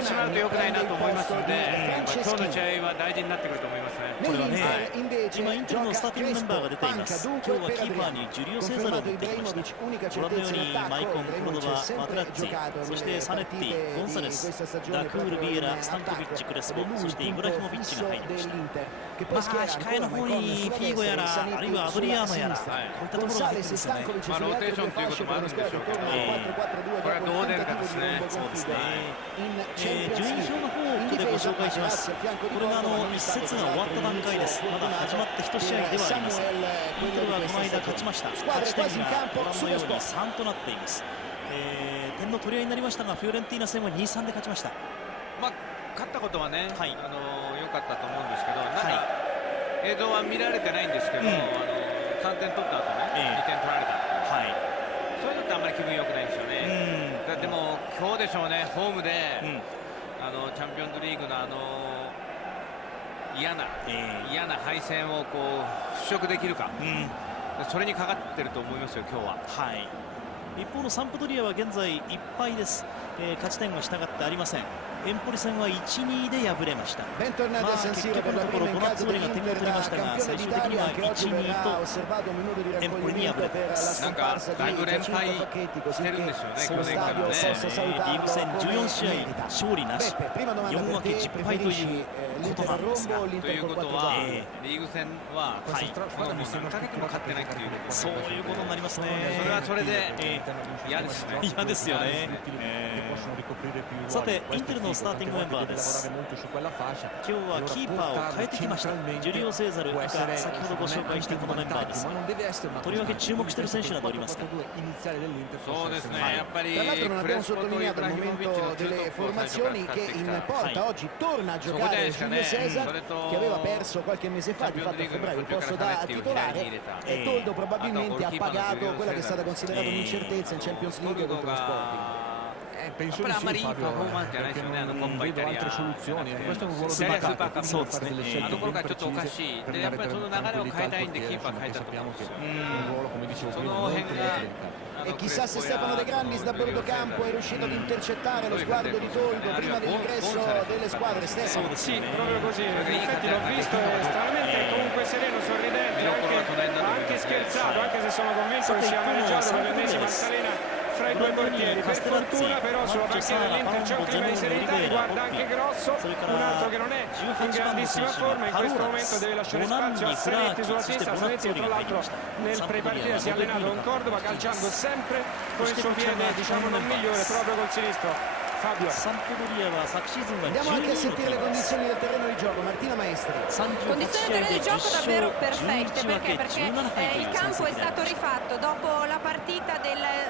てしまうと良くないなと思いますので、今日の試合は大事になってくると思いますね。これはね、今インテルのスターティングメンバーが出ています。今日はキーパーにジュリオ・セーザルを持ってきました。ご覧のようにマイコン、コルドバ、マテラッツィ、そしてサネッティ、ゴンサレス、ダクール、ビエラ、スタンコビッチ、クレスボ、そしてイブラヒモビッチが入りました。控えの方にフィーゴやら、あるいはアドリアーノやら、こういったところが出てきますよね。ローテーションということもあるんでしょうけど、これはどう出るかですね。そうですね。順位表の方をここでご紹介します。これが1節が終わった段階です。まだ始まって1試合ではありません。インテルはこの間勝ちました。勝ち点がご覧のように3となっています。点の取り合いになりましたが、フィオレンティーナ戦は 2-3 で勝ちました。勝ったことはね、良かったと思うんですけど、なんか映像は見られてないんですけど、3点取った後ね、2点取られた。そういうのってあんまり気分良くないんですよね。でも今日でしょうね、ホームで、チャンピオンズリーグの嫌な敗戦を払拭できるか、それにかかってると思いますよ、今日は。一方のサンプドリアは現在1敗です。勝ち点は従ってありません。エンポリ戦は 1-2 で敗れました。結局のところボナッツォーリが点を取りましたが、最終的には 1-2 とエンポリに敗れています。なんかだいぶ連敗してるんですよね、去年からね。リーグ戦14試合勝利なし、4分け10敗ということなんですが、ということはリーグ戦はこの何ヶ月も勝ってないっていう、そういうことになりますね。それはそれで嫌ですね。嫌ですよね。さてインテルのスターティングメンバーです。今日はキーパーを変えてきました。ジュリオ・セーザルが先ほどご紹介したこのメンバーです。とりわけ注目している選手などおりますか？そうですね、やっぱりクレスポとイブラヒモビッチのツートップを最初から使ってきた。そこじゃないですかね。それとチャンピオンズリーグの途中から入っていう左に入れた。あとゴールキーパーのジュリオ・セーザル、コルドがやっぱりあんまりいいパフォーマンスじゃないですよね、コッパイタリア。スーパーカップ、そうですね。あの頃からちょっとおかしい。でやっぱりその流れを変えたいんでキーパー変えたと思うんですよ。その辺がe chissà se Stefano De Grandis da bordo campo è riuscito ad intercettare lo sguardo di Toldo prima dell'ingresso delle squadre. Stefano. Sì, proprio così, in effetti l'ho visto stranamente comunque sereno, sorridente, anche scherzato, anche se sono convinto che sia maneggiato per l'ennesima altalena fra i due portieri. Per fortuna però sulla panchina dell'Inter c'è un clima di serenità, riguarda anche Grosso, un altro che non è in grandissima forma, in questo momento deve lasciare spazio a Zanetti sulla sinistra. Zanetti tra l'altro nel prepartita si è allenato con Cordova calciando sempre con il suo piede, diciamo, non migliore, proprio col sinistro. Fabio. Andiamo anche a sentire le condizioni del terreno di gioco. Martina Maestri. Condizioni del terreno di gioco davvero perfette, perché il campo è stato rifatto dopo la partita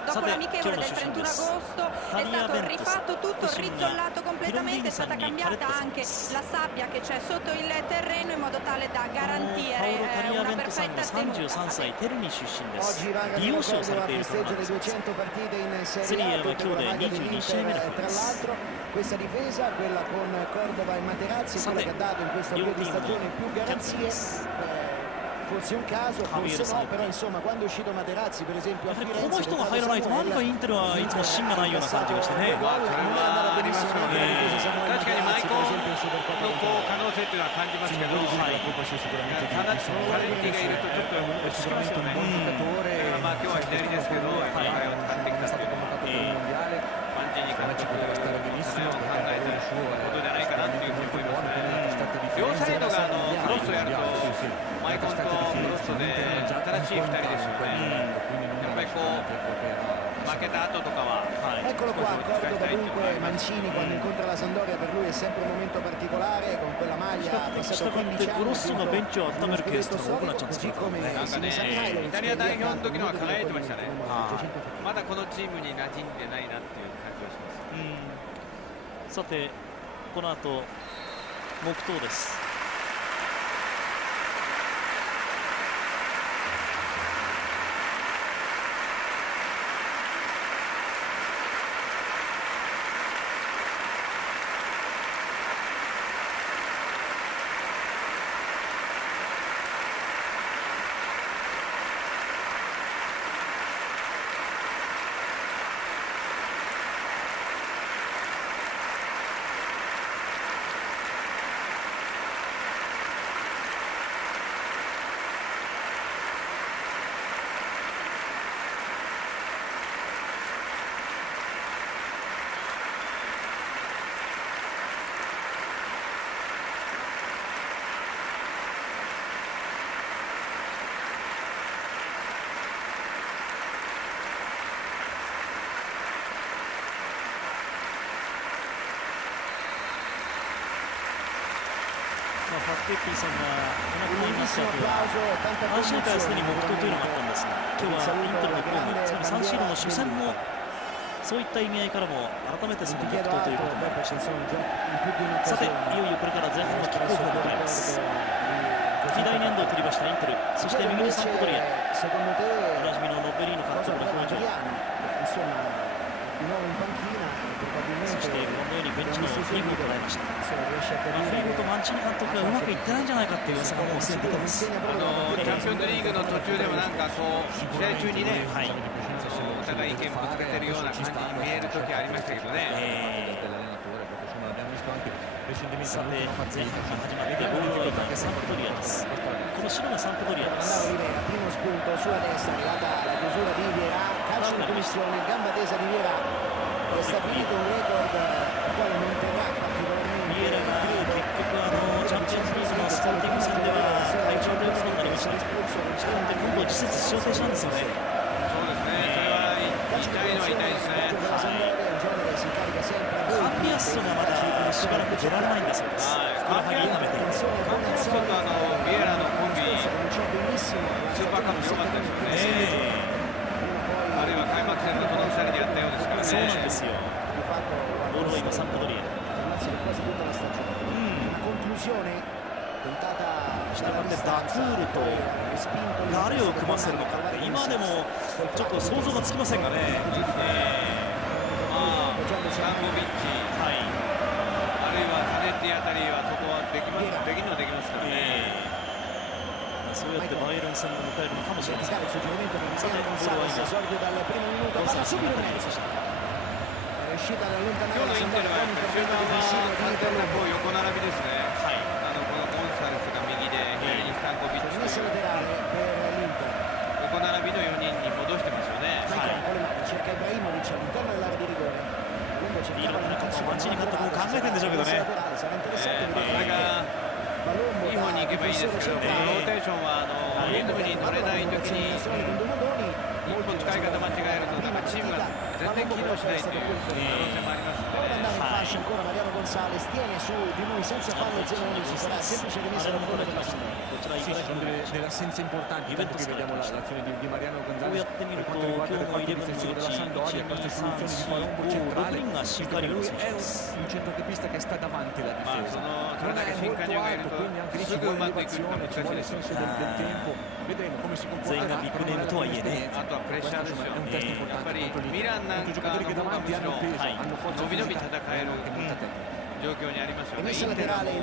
dopo l'amichevole del 31 agosto, è stato rifatto tutto, rizollato completamente, è stata cambiata anche la sabbia che c'è sotto il terreno in modo tale da garantire una perfetta tenuta. Oggi vagano a festeggio le 200 partite in Serie A per la maglia dell'Inter. Tra l'altro questa difesa, quella con Cordova e Materazzi, quella che ha dato in questo periodo di stagione più garanzie, forse un caso, forse no, però insomma quando è uscito Materazzi per esempio a Firenze, この人が入らないとなんかインテルはいつも芯がないような感じがしてね。確かにマイコンの可能性っていうのは感じますけど、ただタレンティがいるとちょっと落ち着きますよね。だから今日は左ですけど、左を使ってきたというのはマンチーニ監督のそれを考えたことじゃないかなというふうに思いますね。両サイドがクロスをやるとマイコンとクロスで新しい2人ですよね。やっぱり負けた後とかは Eccolo qua, Cordova dunque, Mancini quando incontra la Sampdoria per lui è sempre un momento particolare, con quella maglia ha passato 15 anni, così come なんかね、イタリア代表の時のは輝いてましたね。まだこのチームに馴染んでないなっていう感じがします。さてこの後黙祷です。ファッテッピーさんがいなくなりました後は何試合かすでに黙祷というのがあったんですが、今日はインテルのホーム、つまりサンシーロの初戦もそういった意味合いからも改めてその黙祷ということになりました。さて、いよいよこれから前半のキックオフを迎えます。左にエンドを取りましたインテル、そして右にサンプドリア、おなじみのノベリーノ監督の表情、そしてご覧のようにベンチのフィーゴを捉えました。フィーゴとマンチーニ監督がうまくいってないんじゃないかっていう噂がもうすでに出てます。チャンピオンズリーグの途中でもなんかこう試合中にね、お互い意見ぶつけてるような感じに見える時ありましたけどね。さて、前半が始まってボールを置いたサンプドリアです。この白がサンプドリアです。ビエラが結局チャンピオンズリーグのスポーティング戦では退場ということになりました。したので今度は次節出場停止なんですよね。そうですね、それは痛いのは痛いですね。カンピアッソがまだしばらく出られないんだそうです。カンピアッソとビエラのコンビ、スーパーカップ良かったですよね。あるいは開幕戦のこの2人でやったようですからね。そうなんですよ。ボールを今サンパドリア。したがってダクールと誰を組ませるのかって今でもちょっと想像がつきませんがね。サンゴビッチ、あるいはタネッティあたりはそこはできるのはできますからね。そうやってバイエルン戦を迎えるのかもしれません。さて、ボールは今ゴンサレスになっていました。今日のインテルは中盤は完全な横並びですね。このゴンサレスが右で左にスタンコビッチという横並びの4人に戻してますよね。いろんなことをマンチーニ監督も考えてるんでしょうけどね。それがいい方に行けばいいですけど、ローテーションはリズムに乗れない時に一歩使い方間違えるとなんかチームが全然機能しないという可能性もありますのでね。こうやって見ると今日のイレブンのうち1、2、3、4、5、6人がシンカリオの選手です。それだけ新加入がいるとすぐうまくいくのが難しいですよ。全員がビッグネームとはいえね。あとはプレッシャーですよ。やっぱりミランなんかの方がむしろ伸び伸び戦える状況にありますよね。インテルはもう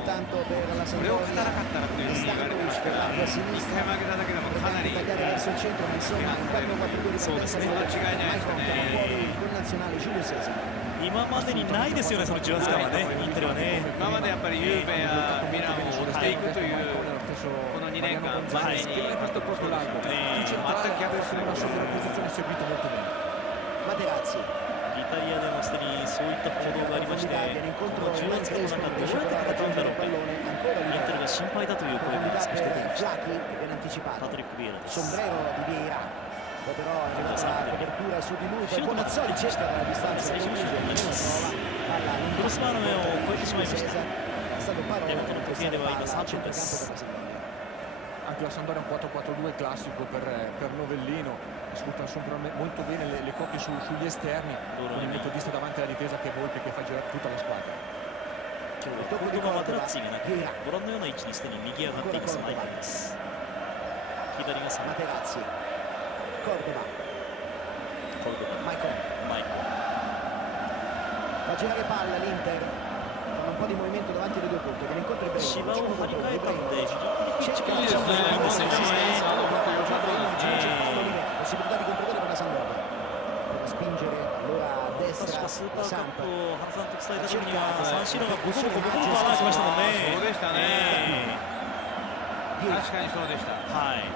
それを勝たなかったらというふうに言われてますから1回負けただけでもかなり批判されるというそうですね。その違いじゃないですかね。今までにないですよね、その重圧感はね、インテルはね。今までやっぱりユーベやミランを追っていくというこの2年間前に監督もそうですよね。全く逆ですね。イタリアでもすでにそういった報道がありまして、この重圧感の中どうやって戦うんだろうか、インテルが心配だという声も少し出ていました。パトリック・ビエラです。シュートまず最初のシュートになります。クロスバーの上を越えてしまいました。手元の時計では今3分です。Anche la Sampdoria è un 4-4-2 classico per Novellino, sfruttano sempre molto bene le coppie sugli esterni, con il metodista davanti alla difesa che Volpe che fa girare tutta la squadra. 今日はコルドバ・マテラッツィがなくご覧のような位置にすでに右上がっていますマイケルです。左がサマテラッツィ、コルドバ、マイケル、Va a girare palla l'Inter, fanno un po' di movimento davanti alle due punte, che l'incontro è bello. 芝を張り替えたので非常にいいですね。possibilità di controllare per la Sampdoria, per spingere allora a 確 destra かスーパーカッ Samp. プを原さんと伝えた時にはサンシーロがボコボコ穴開きましたもんね。そうでしたね。確かにそうでした。はい。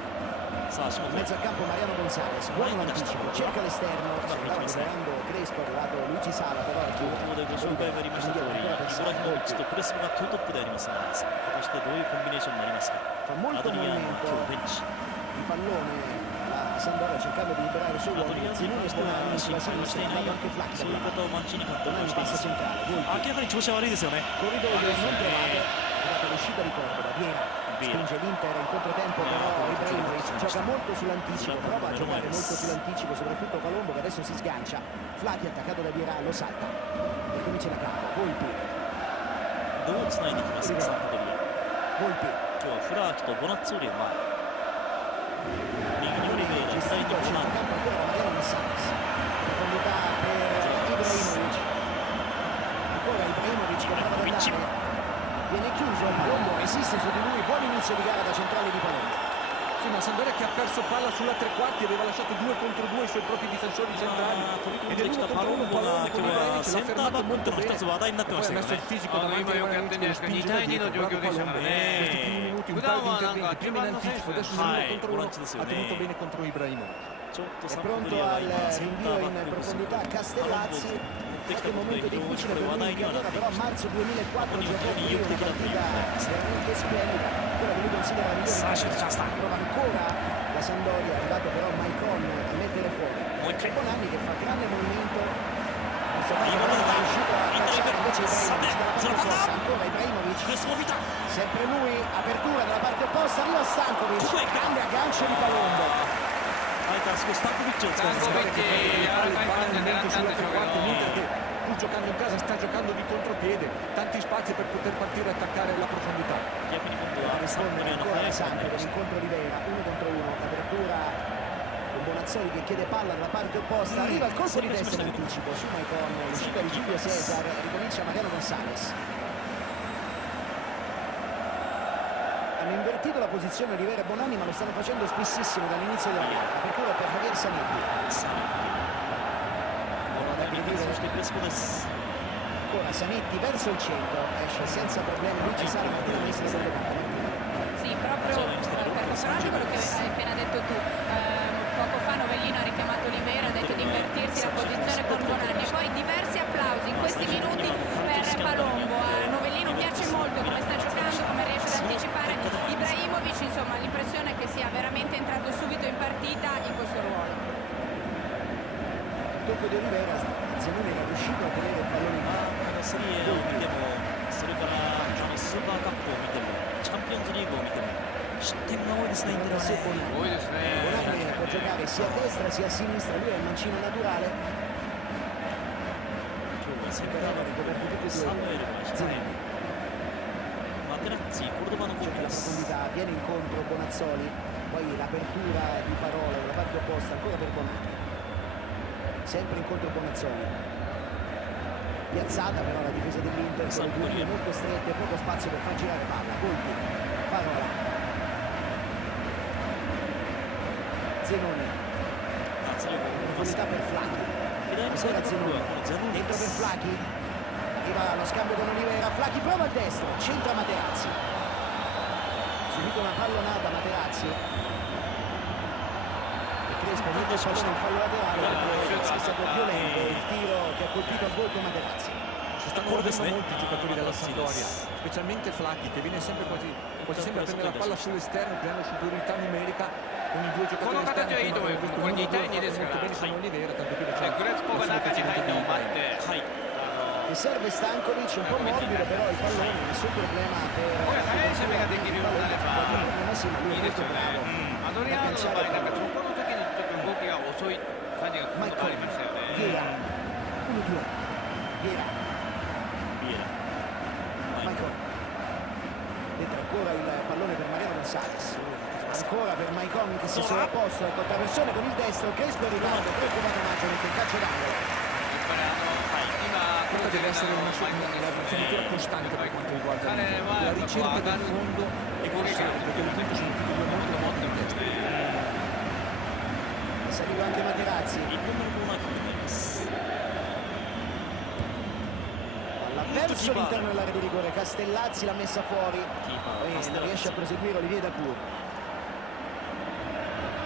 さあ足元 mezzo al campo Mariano Gonzalez, buono l'anticipo, cerca l'esterno, stava preparando Crespo, è arrivato Luigi Sala, però 冒頭でご紹介がありました通り、イブラヒモビッチとクレスポが2トップでありますが、果たしてどういうコンビネーションになりますか。アドリアーノは今日ベンチ。il pallone, la Sampdoria cercando di liberare sui アドリアーノに関しては心配はしていないよ。そういう方をマンチーニ監督はしています。明らかに調子は悪いですよね。corridoio non trovato, l'uscita di Cordova, Vieira spinge l'Inter in controtempo, però Ibrahimovic gioca molto sull'anticipo, prova a giocare molto sull'anticipo, soprattutto Colombo che adesso si sgancia. Flacchi attaccato da Vieira, lo salta e comincia da capo. Volpi, どうつないできますか、サントリー。 Volpi 今日はフラーキとボナッツォリを前。右にオリベイラ、左に gestito a ボナン。 centrocampo ancora Mariano Messanes, profondità per Ibrahimovic, ancora Ibrahimovic che prova ad andare, viene chiuso, Colombo resiste su di lui, buon inizio di gara da centrale di Palombo. Sì, ma Sampdoria che ha perso palla sulla tre quarti, aveva lasciato 2 contro 2 i suoi propri difensori centrali ed è l'1 contro 1 Palombo con Ibrahimovic l'ha fermato molto bene, poi ha messo il fisico davanti a Ibrahimovic che lo spinge da dietro, bravo Palombo. Questi primi minuti un paio di interventi, prima in anticipo, adesso l'1 contro 1 ha tenuto bene contro Ibrahimovic. È pronto al rinvio in profondità Castellazzi, qualche momento difficile per lui che aveva, però a marzo 2004 giocò qui una partita veramente splendida, quella che lui considera la migliore. Prova ancora la Sampdoria, è arrivato però Maicon a mettere fuori. C'è Bonanni che fa grande movimento, è riuscito a cacciare invece Ibrahimovic, ancora Ibrahimovic, sempre lui, apertura dalla parte opposta, arriva Stankovic, grande aggancio di Palombo. 相変わらずスタンコビッチを使いますね。 pur giocando in casa sta giocando di contropiede, tanti spazi per poter partire e attaccare la profondità. Risponde ancora la Samp con l'incontro di Vera, 1 contro 1, l'apertura con Bonazzoli che chiede palla dalla parte opposta, arriva il colpo di testa in anticipo su Maicon, l'uscita di Giulio Cesar, ricomincia Mariano Gonzalez. Hanno invertito la posizione Olivera e Bonanni, ma lo stanno facendo spessissimo dall'inizio della gara. L'apertura per Javier Zanetti. Ancora Zanetti verso il centro, esce senza problemi Luigi Sala, Martina Maestro del campo. Sì, proprio per confermare quello che hai appena detto tu. Poco fa Novellino ha richiamato Olivera, ha detto di invertirsi la posizione con Bonanni e poi diversi applausi in questi minuti per Palombo. A Novellino piace molto come sta giocando, come riesce ad anticipare Ibrahimovic, insomma l'impressione è che sia veramente entrato subito in partita in questo ruolo. Tocco di Olivera, Zanoni era riuscito a tenere il pallone in mano. セリエを見ても、それからスーパーカップを見ても、チャンピオンズリーグを見ても、失点が多いですね、インテルはね。多いですね。 Bonanni può giocare sia a destra sia a sinistra, lui è il mancino naturale. 今日はセンターバックサムエルが控え、マテラッツィ、コルドバの攻撃です。 Profondità, viene incontro Bonazzoli, poi l'apertura di Parola dalla parte opposta ancora per Bonanni, sempre incontro Bonazzoli, piazzata però la difesa dell'Inter con le due linee molto strette, poco spazio per far girare palla. Volpi, Parola, Zenoni, profondità per Flacchi, ancora Zenoni, dentro per Flacchi, arriva lo scambio con Olivera, Flacchi prova il destro, centra Materazzi, subito una pallonata Materazzi e Crespo mette il pallone in fallo laterale perché è stato violento il tiro che ha colpito a volto Materazzi. Si stanno muovendo molti i giocatori della Sampdoria, specialmente Flacchi che viene sempre quasi sempre a prendere la palla sull'esterno, creando superiorità numerica con i due giocatori esterni. Molto bene con Olivera, tanto più che E serve Stankovic, un po' morbido però il pallone, nessun problema per il pallone, sì, ma lui è molto bravo a calciare il pallone. Maicon, Vieira, 1-2, Vieira, Maicon, dentro ancora il pallone per Mariano Gonzalez, ancora per Maicon che si è sovrapposto al contraversione con il destro, Crespo è arrivato, preoccupato Maggio mette il calcio d'angolo. questa deve essere una finitura costante per quanto riguarda la ricerca del fondo e costante, perché le punte sono tutte due molto in testa. Saliva anche Materazzi, ha perso all'interno dell'area di rigore, Castellazzi l'ha messa fuori, poi non riesce a proseguire Olivier Dacour,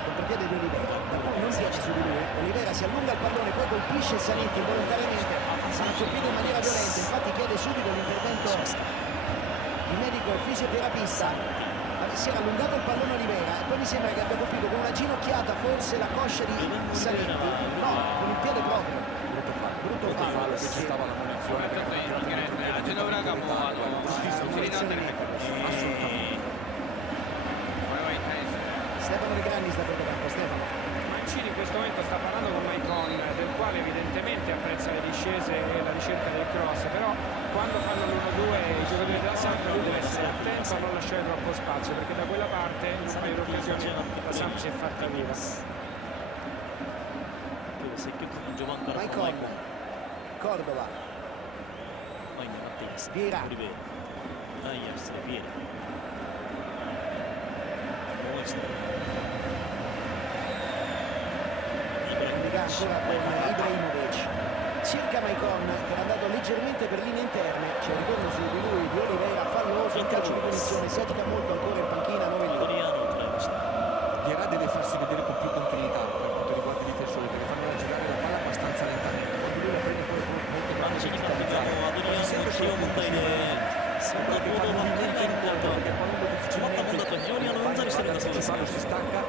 contropiede di Olivera, Dacour non si esce su di lui, Olivera si allunga il pallone, poi colpisce Zanetti involontariamente, ha colpito in maniera violenta, infatti chiede subito l'intervento di medico e fisioterapista. Si era allungato il pallone Olivera e poi mi sembra che abbia colpito con una ginocchiata forse la coscia di Zanetti, no, con il piede proprio. Brutto fallo, che ci stava la munizione. Mancini in questo momento sta parlando con Maicon, del quale evidentemente apprezza le discese e la ricerca del cross, però quando fanno l'1-2 i giocatori della Samp lui deve essere attento a non lasciare troppo spazio, perché da quella parte in un paio di occasioni la Samp si è fatta viva. Maicon, Cordova, Vieira, ancora con Ibrahimovic, circa Maicon che era andato leggermente per linee interne, c'è il ritorno su di lui di Oliveira, falloso, un calcio di punizione, si agita molto ancora in panchina Novelli. Vieira deve farsi vedere con più continuità per quanto riguarda i difensori, perché fanno girare la palla abbastanza lentamente, quando lui la prende poi molto bravo si sempre si stacca,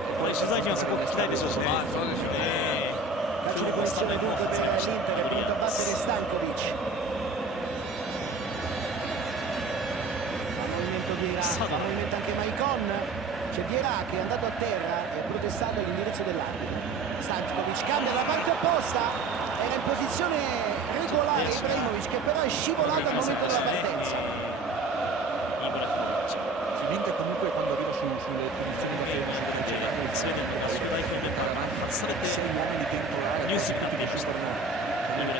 calcio di punizione dunque per l'Inter, è pronto a battere Stankovic. Fa movimento Vieira, fa movimento anche Maicon, c'è Vieira che è andato a terra e protestato all'indirizzo dell'arbitro. Stankovic cambia la parte opposta, era in posizione regolare Ibrahimovic che però è scivolato al momento della partenza. L'Inter comunque quando arriva sulle posizioni da fermo sei uomini dentro l'area,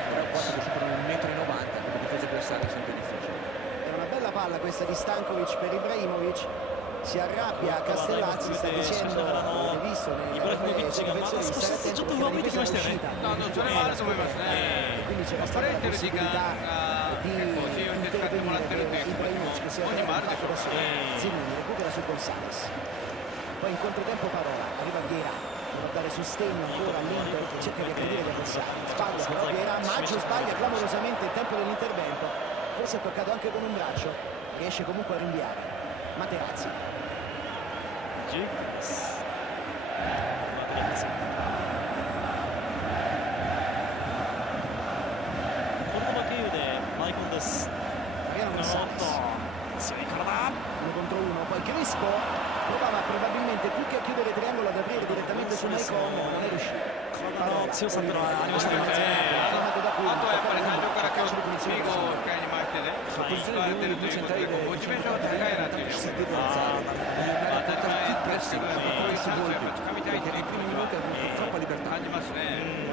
però quattro che superano 1,90 m, come difesa avversaria è sempre difficile. È una bella palla questa di Stankovic per Ibrahimovic, si arrabbia Castellazzi, sta dicendo, l'avete visto quindi c'era stata la possibilità di intervenire Ibrahimovic che si è fatto da solo. Zinini recupera su Gonzalez, poi in controtempo Parola, arriva Vieira per dare sostegno ancora all'Inter che cerca di aggredire gli avversari, sbaglia però Vieira, Maggio sbaglia clamorosamente il tempo dell'intervento, forse è toccato anche con un braccio, riesce comunque a rinviare Materazzi. Mariano Gonzalez, uno contro uno, poi Crispo provava probabilmente più che a chiudere triangolo ad aprire direttamente su Maicon, ma non è riuscito. Parola,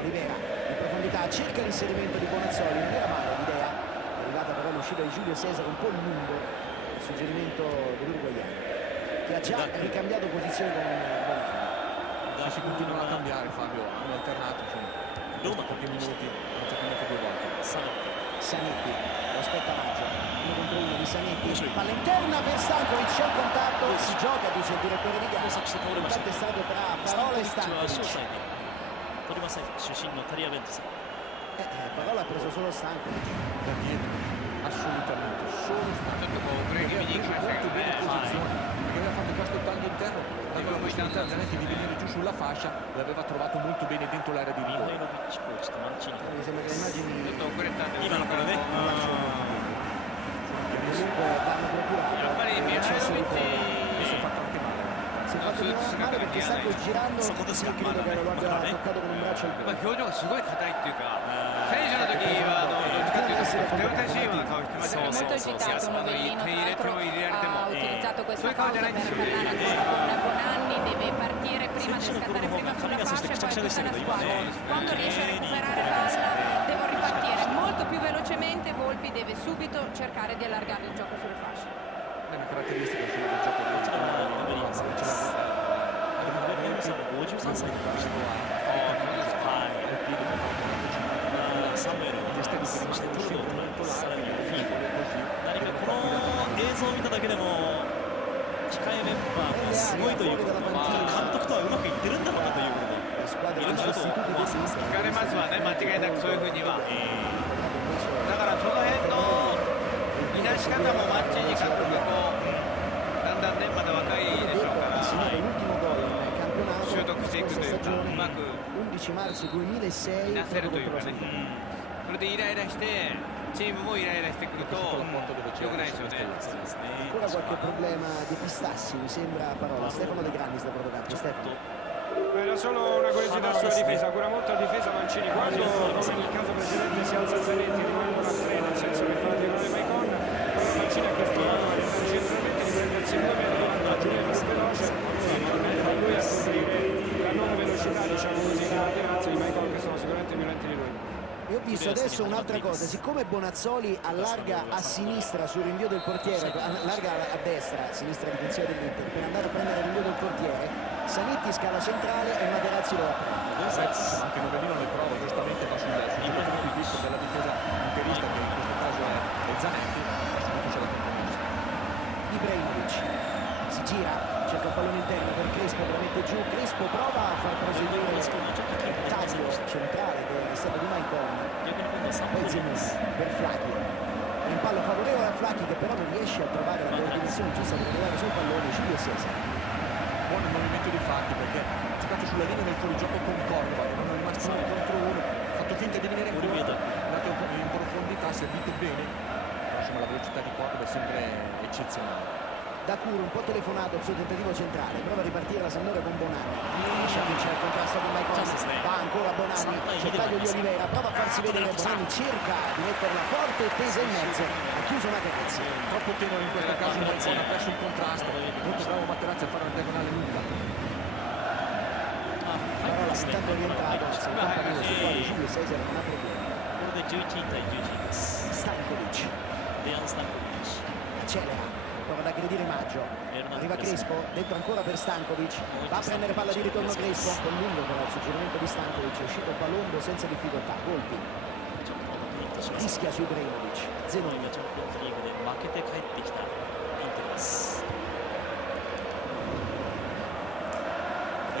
Oliveira, Oliveira in profondità cerca l'inserimento di Bonazzoli, non era male l'idea, è arrivata però l'uscita di Giulio Cesare un po' lungo, il suggerimento dell'uruguaiano che ha già ricambiato posizione con Bonanni. Si continuano a cambiare, Fabio, hanno alternato insomma pochi minuti, hanno giocato 2 volte. Sanetti lo aspetta Maggio, 1 contro 1 di Sanetti, palla interna per Stankovic, c'è il contatto, si gioca, dice il direttore di gara, il contatto è stato tra Parola e Stankovic. Parola ha preso solo Stankovic Da dietro, assolutamente, solo Stankovic, perché aveva fatto questo taglio interno, aveva la possibilità Zanetti di venire giù sulla fascia, l'aveva trovato molto bene dentro l'area di rigore. mi sembra che le immagini comunque vanno procurato. Si è fatto male perché sta girando, io credo che lo abbia toccato con un braccio al petto. Molto agitato Novellino, tra l'altro ha utilizzato questa pausa per parlare ancora con Bonanni, deve partire prima, deve scattare prima sulla fascia e poi tutta la squadra. Quando riesce a recuperare palla devo ripartire molto più velocemente, Volpi deve subito cercare di allargare il gioco sulle fasce. È una caratteristica del gioco del l'ultimo gol in campionato questa stagione 11 marzo 2006 contro la Sampdoria. それでイライラしてチームもイライラしてくると良くないですよね。 Ancora qualche problema di Pistassi, mi sembra Parola. Stefano De Grandis da Protocampo. Stefano. era solo una curiosità sulla difesa, cura molto la difesa Mancini, quando come nel caso precedente si alza Zanetti rimangono a 3, nel senso che fa la diagonale Maicon, però Mancini ha chiesto di andare centralmente, di prendersi 2 metri di vantaggio, lui è più veloce e tornare a lui a coprire la non velocità, diciamo così, di Materazzi e di Maicon, che sono sicuramente più lenti di lui. Io ho visto adesso un'altra cosa, siccome Bonazzoli allarga a sinistra sul rinvio del portiere, allarga a destra, a sinistra difensiva dell'Inter, per andare a prendere il rinvio del portiere, Zanetti scala centrale e Materazzi lo apre. Anche Novellino le prova giustamente, ma sul giocatore di visto della difesa interista, che in questo caso è Zanetti, subito c'è la compromesso. Ibrahimovic si gira, cerca il pallone interno per Crespo che la mette giù, Crespo prova a far proseguire il taglio centrale del stato di Maicon, poi Zemus per Flacchi, un pallo favorevole a Flacchi che però non riesce a trovare la coordinazione giusta per arrivare sul pallone. Giulio Cesare, Buon movimento di Flacchi, perché ha giocato sulla linea del fuorigioco con Cordova, che non è rimasto 1 contro 1, ha fatto finta di venire in corda, è andato in profondità, ha servito bene, però insomma la velocità di Cordova è sempre eccezionale. Dacur un po' telefonato il suo tentativo centrale, prova a ripartire la Sampdoria con Bonanni, non riesce a vincere il contrasto con Maicon, va ancora Bonanni, c'è il taglio di Oliveira, prova a farsi vedere, Bonanni cerca di metterla forte e tesa in mezzo, ha chiuso Materazzi. Troppo tenero in questo caso, Maicon ha perso il contrasto, molto bravo Materazzi a fare una diagonale lunga. Parola intanto è rientrato, si incappa sul quale Giulio Cesare non ha problemi. Stankovic accelera, prova ad aggredire Maggio, arriva Crespo, dentro ancora per Stankovic, va a prendere palla di ritorno Crespo, con lungo però il suggerimento di Stankovic, è uscito Palombo senza difficoltà, colpi, rischia su Ibrahimovic, Zenoni,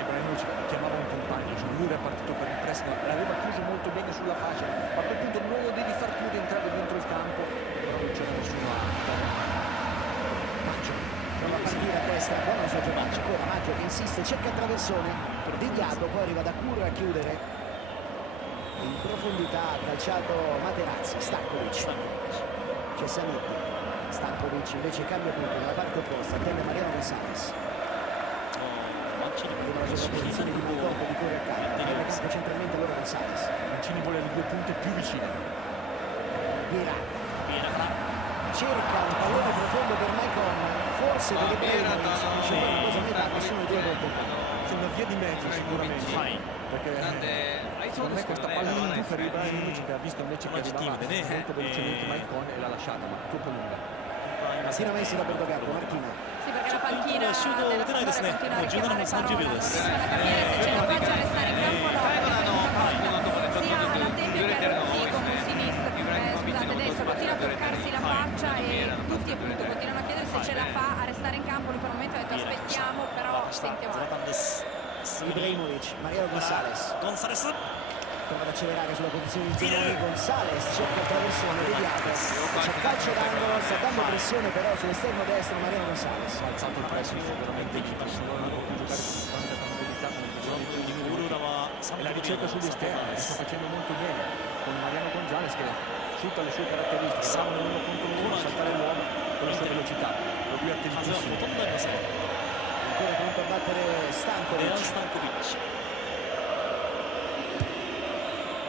Ibrahimovic chiamava un compagno, cioè lui era partito per il pressing, l'aveva chiuso molto bene sulla fascia, ma a quel punto non lo devi far più di entrare dentro il campo, però non c'era nessuno altro. Maggio, prova a partire a destra, buono il suo Giovanni, ancora Maggio che insiste, cerca il traversone, deviato, poi arriva da Cura a chiudere, in profondità ha calciato Materazzi, Stankovic, c'è Zanetti, Stankovic invece cambia punto nella parte opposta, attende Mariano Gonzalez. Prima la sovrapposizione di Maicon che corre a campo, nel campo centralmente allora Gonzalez. Mancini vuole le 2 punte più vicine. Vira cerca un pallone profondo per Maicon, forse per Ibrahimovic, c'è una cosa a metà, nessuno di due volte. C'è una via di mezzo sicuramente, perché non è questa palla in più per Ibrahimovic, che ha visto invece che arrivava molto velocemente Maicon e l'ha lasciata, ma troppo lunga. Martina Messi da Portogallo, Martina. Sì, perché la panchina della Sampdoria continua a richiamare parole, bisogna capire se ce la faccia a restare in campo o no, sia alla tecnica così come sinistra, scusate, destro, continua a toccarsi la faccia e tutti appunto continuano a chiedere se ce la fa a restare in campo. Lui per il momento ha detto aspettiamo, però sente male. Ibrahimovic, Mariano Gonzalez prova ad accelerare sulla posizione di Zenoni, Gonzalez cerca il traversone, deviato, c'è calcio d'angolo, sta dando pressione però sull'esterno destro Mariano Gonzalez. Ha alzato il pressing veramente eccessivo, non può più giocare con tanta tranquillità come faceva più di e la ricerca sugli esterni la sta facendo molto bene con Mariano Gonzalez che sfrutta le sue caratteristiche, bravo nell'uno contro uno, saltare l'uomo con la sua velocità, lo più attentissimo. Ancora pronto a battere Stankovic.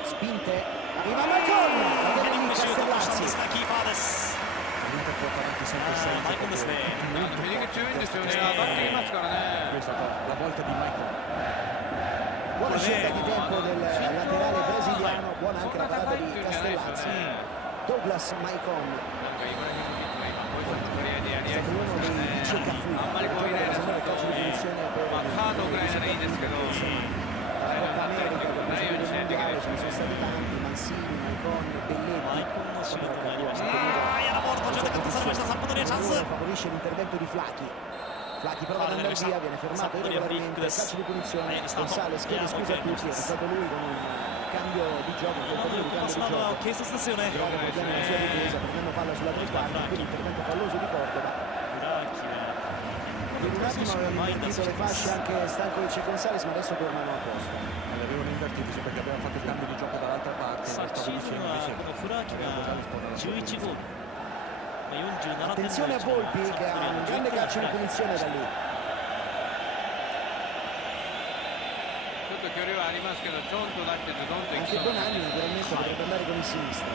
Spinte, arriva Maicon, la deve di Castellazzi. L'Inter può fare anche sempre 6. Questa è stata la volta di Maicon. Buona scelta di tempo del laterale brasiliano, buona anche la parata di Castellazzi. Douglas Maicon, è uno dei Ceccafu, la calcio di punizione per la Coppa America, per il mondiale, ce ne sono stati tanti, Mancini, Maicon, Belletti, favorisce l'intervento di Flacchi. Flacchi prova ad andare via, viene fermato irregolarmente, calcio di punizione, Gonzalez chiede scusa a tutti, è stato lui con un cambio di gioco, un tentativo di cambio di gioco, bravo problema nella sua difesa, prendendo palla sulla tre quarti, quindi intervento falloso di Cordova. Per un attimo avevano invertito le fasce anche Stankovic e Gonzalez, ma adesso tornano a posto. Le avevano invertiti perché aveva fatto il cambio di gioco dall'altra parte, lo stavo dicendo attenzione a Volpi che ha un grande calcio di punizione da lì. 距離はありますけど、ちょんと出してどんといき anche そうな Bonanni naturalmente potrebbe andare con il sinistro.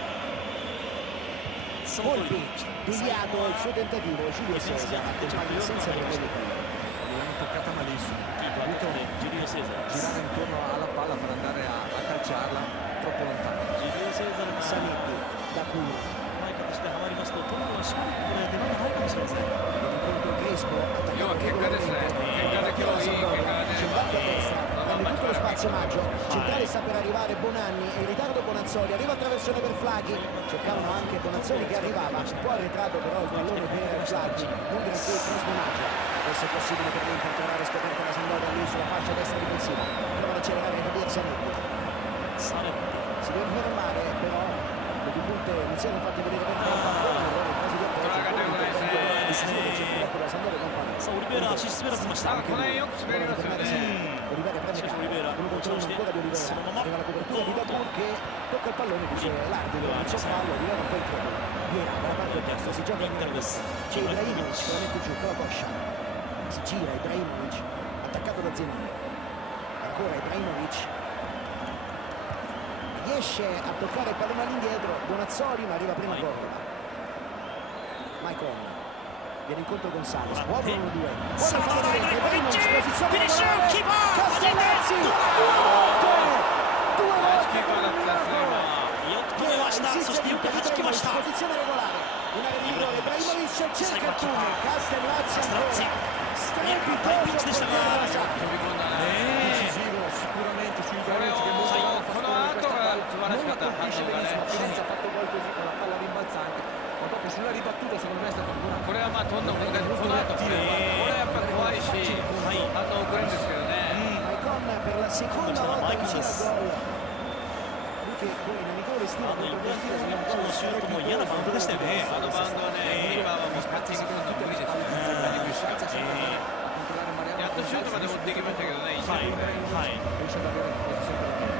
Volpi, deviato il suo tentativo, Giulio Cesar accompagna senza problemi palla. L'hanno toccata malissimo. Giulio Cesar Girare intorno alla palla per andare a calciarla troppo lontano. Giulio Cesar Zanetti, da cui うまい形ではまりますと今度はしばらくこれ出番がないかもしれません。 incontro Crespo, 要は結果ですね。結果で今日いい結果が出れ centrale a destra, ば、 prende tutto lo spazio Maggio, centrale sta per arrivare Bonanni, e in ritardo Bonazzoli, arriva a traversone per Flaghi, cercavano anche Bonazzoli che arrivava, un po' arretrato però il pallone per Flaghi, non granché il cross di Maggio, adesso è possibile per l'Inter trovare scoperta la Sampdoria lì sulla fascia destra difensiva, prova ad accelerare Javier Zanetti, si deve fermare però le due punte non siano fatte vedere per troppo, ancora un errore in fase di appoggio, la Sampdoria non parla. さあオリベイラ足滑らせました。 この辺よく滑りますよね。 Olivera prende Sì, calcio, Olivera, uno contro uno ancora di Olivera, arriva la copertura di Dabur che tocca il pallone, dice l'arbitro, non c'è fallo, Olivera un po' in troppo, Viera dalla parte opposta, si gioca in c'è Ibrahimovic che la mette giù con la coscia, si gira Ibrahimovic, attaccato da Zenoni, ancora Ibrahimovic, riesce a toccare il pallone all'indietro, Bonazzoli ma arriva prima Cordova, Maicon. Viene incontro Gonzalez, buono 1-2, buono fallo dentro, Ibrahimovic, posizione regolare, Castellazzi, due volte, よく止めました。そしてよく弾きました。 posizione regolare, un'area di rigore, Ibrahimovic cerca il tunnel, Castellazzi ancora, strepitoso portiere della Samp. Decisivo sicuramente sui これを Ibrahimovic che この後が素晴らしかった。 non colpisce 反応がね benissimo, Firenze ha fatto gol così con la palla rimbalzante, ma dopo sulla ribattuta secondo me è stato ancora これはまあ飛んだことで、この後これはやっぱり怖いし、反応遅れるんですけどね。 Maicon per la seconda volta vicino al gol, lui che poi in amichevole stima イ contro ブラ il ヒモ Fiorentina ビッチのシュートも嫌なバウンドでしたよね。あのバウンドはね、キーパーはもうパッチングするの無理ですよね。やっとシュートまで持っていきましたけどね、一はい瞬。はい。 riesce ad avere una posizione da bene.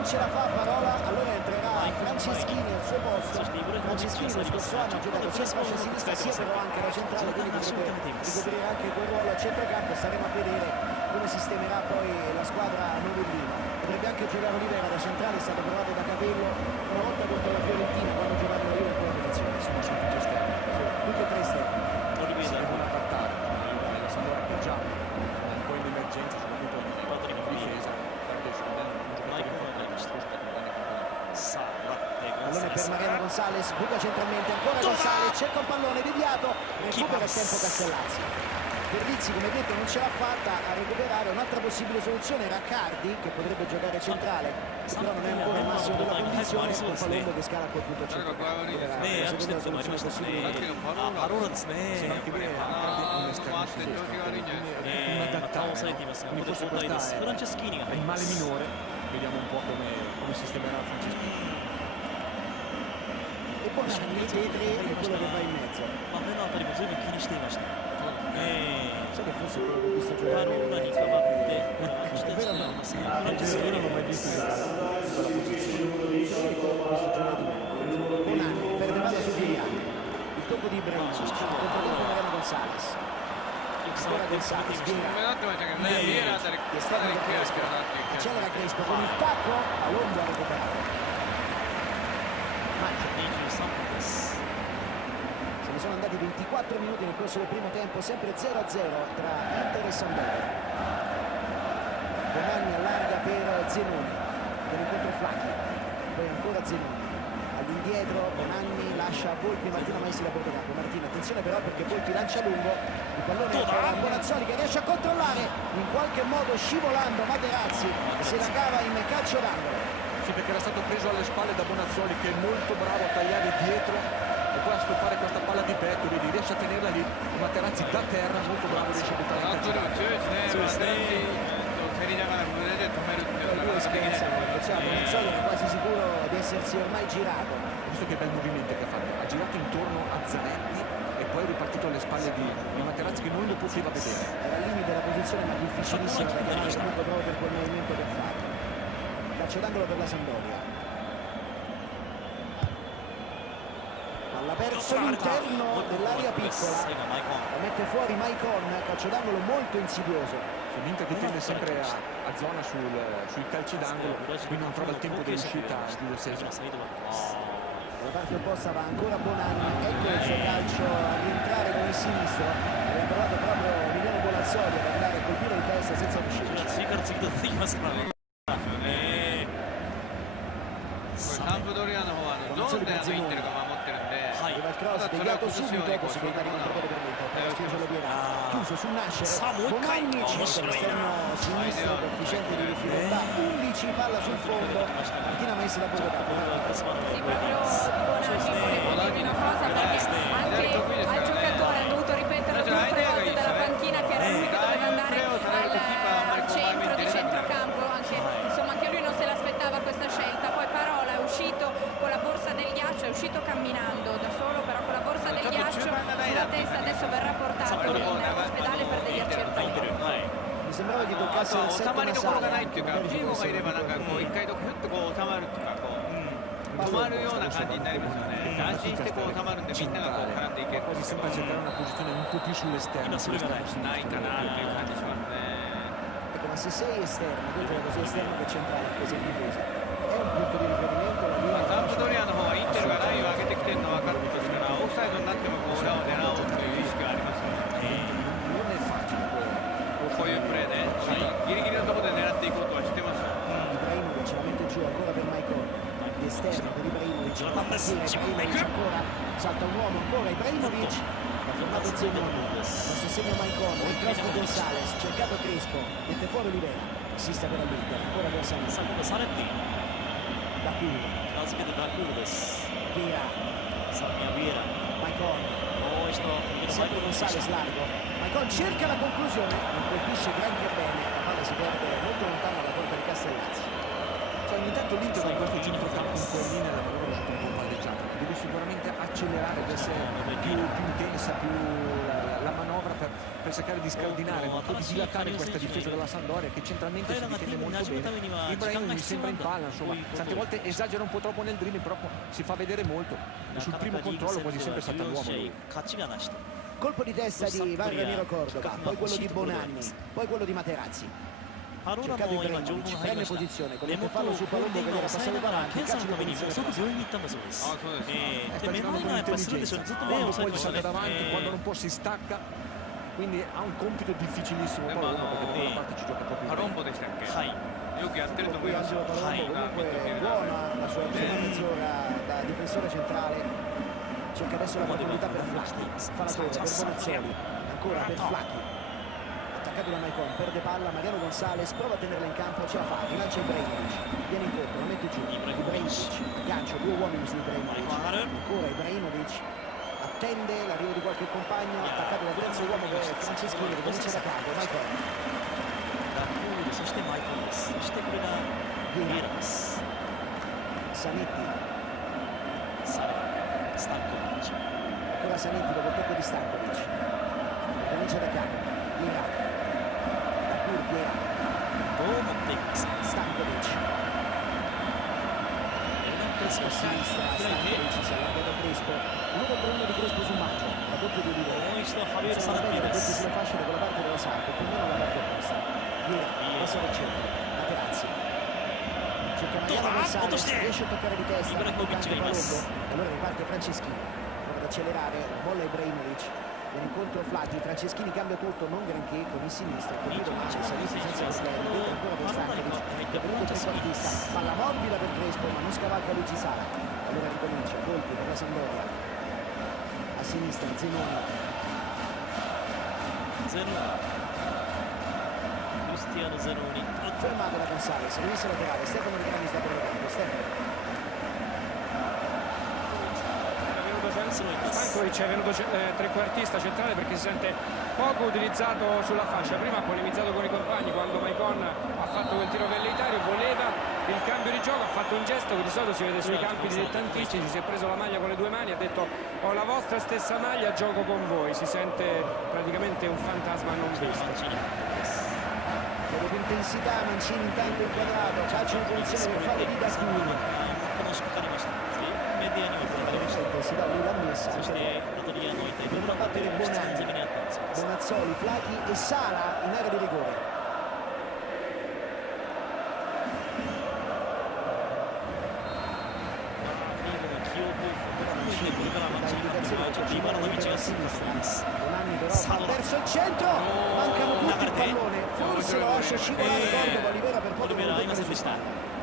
non ce la fa Parola, allora entrerà Franceschini al suo posto. Franceschini lo scorso anno ha giocato sia fascia sinistra sia però anche la centrale, quindi potrebbe ricoprire anche quel ruolo a centrocampo. Staremo a vedere come sistemerà poi la squadra novellina. Potrebbe anche giocare Olivera da centrale, è stato provato da Capello una volta contro la Fiorentina quando giocava io in quella posizione. Sono tutti esterni. Tutti e tre esterni. Si devono adattare. La Sampdoria che già un po' in emergenza, soprattutto in difesa, tanto secondo me un giocatore importante, Pallone per Mariano Gonzalez, buca centralmente, ancora Gonzalez, cerca un pallone deviato, recupera il tempo Castellazzi. Terlizzi, come detto, non ce l'ha fatta a recuperare. Un'altra possibile soluzione era Cardi, che potrebbe giocare centrale, però non è ancora il massimo della condizione, con Palombo che scala a quel punto a centrocampo. Neアクシデントもありましたしね。アローラですね。anche bene Cardi un esterno sinistro, また抑えていますが、ここで交代です。フランチェスキーニが入り il ま male す。 minore, vediamo un po' come sistemerà Francesco. E Bonanni dei tre è quello che va in mezzo. まあ目のあたりも随分気にしていました。 Sai che forse quello che ho visto パ giocare ローラに代わってこれはアクシデントになりますが、フランチェスキーニ non l'ho mai visto giocare in quella posizione. Bonanni perde palla su Vigliani, il tocco di Ibrahimovic, controtempo Mariano Gonzalez, ancora Gonzalez, 低め Viera, なってましたけどね、見えるあたり、かなりケアしてるなっていう気がします。 accelera Crespo con il tacco, Palombo ha recuperato. Maggio. 23分です。 Se ne sono andati 24 minuti nel corso del primo tempo, sempre 0-0 tra Inter e Sampdoria. Bonanni allarga per Zenoni, dell'incontro Flacchi, poi ancora Zenoni. All'indietro Bonanni lascia a Volpi Martina Maessi da Borgocampo. Martina, attenzione però perché Volpi lancia lungo, il pallone è per Bonazzoli che riesce a controllare, in qualche modo scivolando Materazzi e se la cava in calcio d'angolo. Sì, perché era stato preso alle spalle da Bonazzoli che è molto bravo a tagliare dietro e poi a stoppare questa palla di petto, vedi, riesce a tenerla lì, Materazzi da terra, molto bravo, riesce a buttare in あ calcio とでも d'angolo. 強いですね、マテランティ蹴りながら胸で止めるっていうのはなかなかできないと思います Bonazzoli era quasi sicuro di essersi ormai girato. Visto che bel movimento che ha fatto, ha girato intorno a Zanetti e poi è ripartito alle spalle di Materazzi che non lo poteva vedere. Era al limite della posizione ma difficilissima da chiamare comunque proprio per quel movimento che fa. Calcio d'angolo per la Sampdoria. Palla perso all'interno dell'area piccola. 最後マイコン。 La mette fuori Maicon, calcio d'angolo molto insidioso. l'Inter che tende sempre a zona sui calci d'angolo, quindi non trova il tempo di uscita Giulio Cesare. La parte opposta va ancora Bonanni, ecco il suo calcio a rientrare con il sinistro, aveva provato proprio Emiliano Bonazzoli ad andare a colpire in testa senza riuscire. サンプドリアの方はゾーンでインテルが守ってるんで、 arriva il cross deviato subito, possibilità di controllo per spingere Viera, chiuso sul nascere, Bonanni esterno sinistro coefficiente di difficoltà 11, palla sul fondo, Martina Messi da poco dopo. Sì, proprio Bonanni vuole dire una cosa perché anche al giocatore ha dovuto ripetere 2 o 3 volte dalla panchina che era lui che doveva andare al centro di centrocampo, anche lui non se l'aspettava questa scelta. Poi Parola è uscito con la borsa del ghiaccio, è uscito camminando da solo, però con la borsa del ghiaccio sulla testa, adesso verrà portato in ospedale per degli accertamenti. Mi sembrava di toccarsi il 収 setto まりどころがないっ nasale, ていうか、ピーゴがいればなんかこう一回どこふっとこう収まるとかこう止まるような感じになりますよね。安心してこう収まるんでみんながこう絡んでいけるんですけど、 sempre cercare una posizione un po' più sull'esterno. ないかなっていう感じしますね。 ecco, ma se sei esterno, tu giochi sia esterno che centrale, presa in difesa, è un punto di riferimento la linea サンプドリアの方はインテルがラインを上げてきてるの分かることですから、オフサイドになってもこう裏を狙おうという意識はありますよね。 Non è facile こういうプレーで、ギリギリのところで狙っていこうとはしてますよ。 Ibrahimovic la mette giù ancora per Maicon, di esterno per Ibrahimovic, fa partire Ibrahimovic ancora, salta un uomo ancora Ibrahimovic, ha fermato Zenoni, questo segno Maicon, il cross di Gonzales, cercato Crespo, mette fuori Olivera, assiste per l'Inter, ancora Gonzales, da qui, Viera, Maicon, sempre Gonzales largo, Maicon cerca la conclusione, non colpisce granché bene, la palla si perde molto lontano alla porta di Castellazzi. Cioè, ogni tanto l'Inter con questo centrocampo un po' in linea la manovra è un po' palleggiata, deve sicuramente accelerare, deve essere più intensa, più la manovra per cercare di scardinare, un po' di dilatare questa difesa della Sampdoria che centralmente si difende molto bene. Ibrahimovic mi sembra in palla, insomma, tante volte esagera un po' troppo nel dribbling, però si fa vedere molto e sul primo controllo quasi sempre salta l'uomo lui. Colpo di testa di Ivan Ramiro Cordova, poi quello di Bonanni, poi quello di Materazzi. Cercato Ibrahimovic, prende posizione, con il fallo su Palombo che gli era passato davanti, calcio di punizione. Quando poi salta davanti, quando non può si stacca, quindi ha un compito difficilissimo Palombo perché da una parte ci gioca proprio パロンボでしたっけ、よくやってると思い Qui ますよ。 Angelo Palombo comunque buona la sua prima mezz'ora da difensore centrale, cerca adesso la profondità per Flacchi, fa la torre per Bonazzoli, ancora per Flacchi, attaccato da Maicon, perde palla, Mariano Gonzales prova a tenerla in campo, ce la fa, rilancia Ibrahimovic, viene incontro, la mette giù, Ibrahimovic, gancio, 2 uomini su Ibrahimovic, ancora Ibrahimovic, attende l'arrivo di qualche compagno, attaccato da terzo uomo che è Franceschini, che comincia da capo, Maicon, Zanetti, ancora Zanetti dopo il tocco di Stankovic, comincia da capo, Viera, da Viera, Stankovic, a sinistra, Stankovic si allarga da Crespo, 1-1 di Crespo su Maggio, raddoppio di Olivera, sono bene da tutti sulle fasce con la parte della Samp, più o meno la parte opposta, Viera, passa al centro, Materazzi, cerca Mariano Gonzales, riesce a toccare di testa, tanto Palombo, allora riparte Franceschini, prova ad accelerare, molla Ibrahimovic, viene incontro Flacchi, Franceschini cambia tutto, non granché, con il sinistro, colpito male, salito senza problemi, dentro ancora per Stankovic, che è venuto trequartista, palla morbida per Crespo, ma non scavalca Luigi Sala, allora ricomincia, colpi per la Sampdoria, a sinistra Zenoni, fermato da Gonzales, rimessa laterale, Stefano Rigrani sta per il Stefano. Stankovic è venuto trequartista centrale perché si sente poco utilizzato sulla fascia. Prima ha polemizzato con i compagni quando Maicon ha fatto quel tiro velleitario, voleva il cambio di gioco, ha fatto un gesto che di solito si vede sui campi dilettantistici, si è preso la maglia con le 2 mani, ha detto ho la vostra stessa maglia, gioco con voi, si sente praticamente un fantasma non visto. Vedo più intensità, Mancini intanto inquadrato, calcio in punizione per fare di Dascuni. Questa intensità lui l'ha messa, devono battere Bonanni, Bonazzoli, Flacchi e Sala in area di rigore. ちょっと茨の道が進んでます。 Donanni però verso il centro, mancano tutti il pallone, forse lo lascia scivolare Cordova. Olivera per poco non lo sta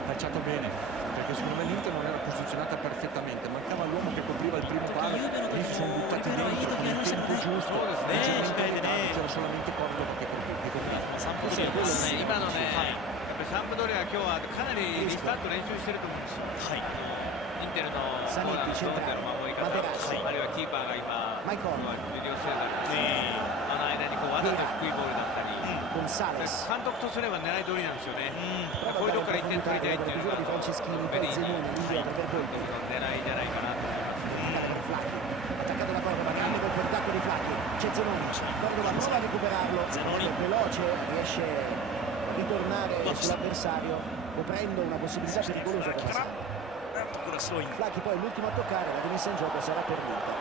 calciato bene, perché secondo me l'Inter non era posizionata perfettamente, mancava l'uomo che copriva il primo palo, lì si sono buttati dentro con il tempo giusto, c'era solamente Cordova che copriva. 今のね、やっぱりサンプドリアは今日はかなりリスタート練習してると思うんですよ。インテルのコーナーのゾーンでの守り方、あるいはキーパーが今、ジュリオ・セーザーですね、あの間にこうわざと低いボールだったり、監督とすれば狙い通りなんですよね。こういうとこから1点取りたいっていうのがベリーの狙いじゃないかなと思います。 C'è Zenoni, Cordova prova a recuperarlo, è veloce, riesce a ritornare sull'avversario, coprendo una possibilità pericolosa per la Samp. Flacchi poi l'ultimo a toccare, la rimessa in gioco sarà per l'Inter.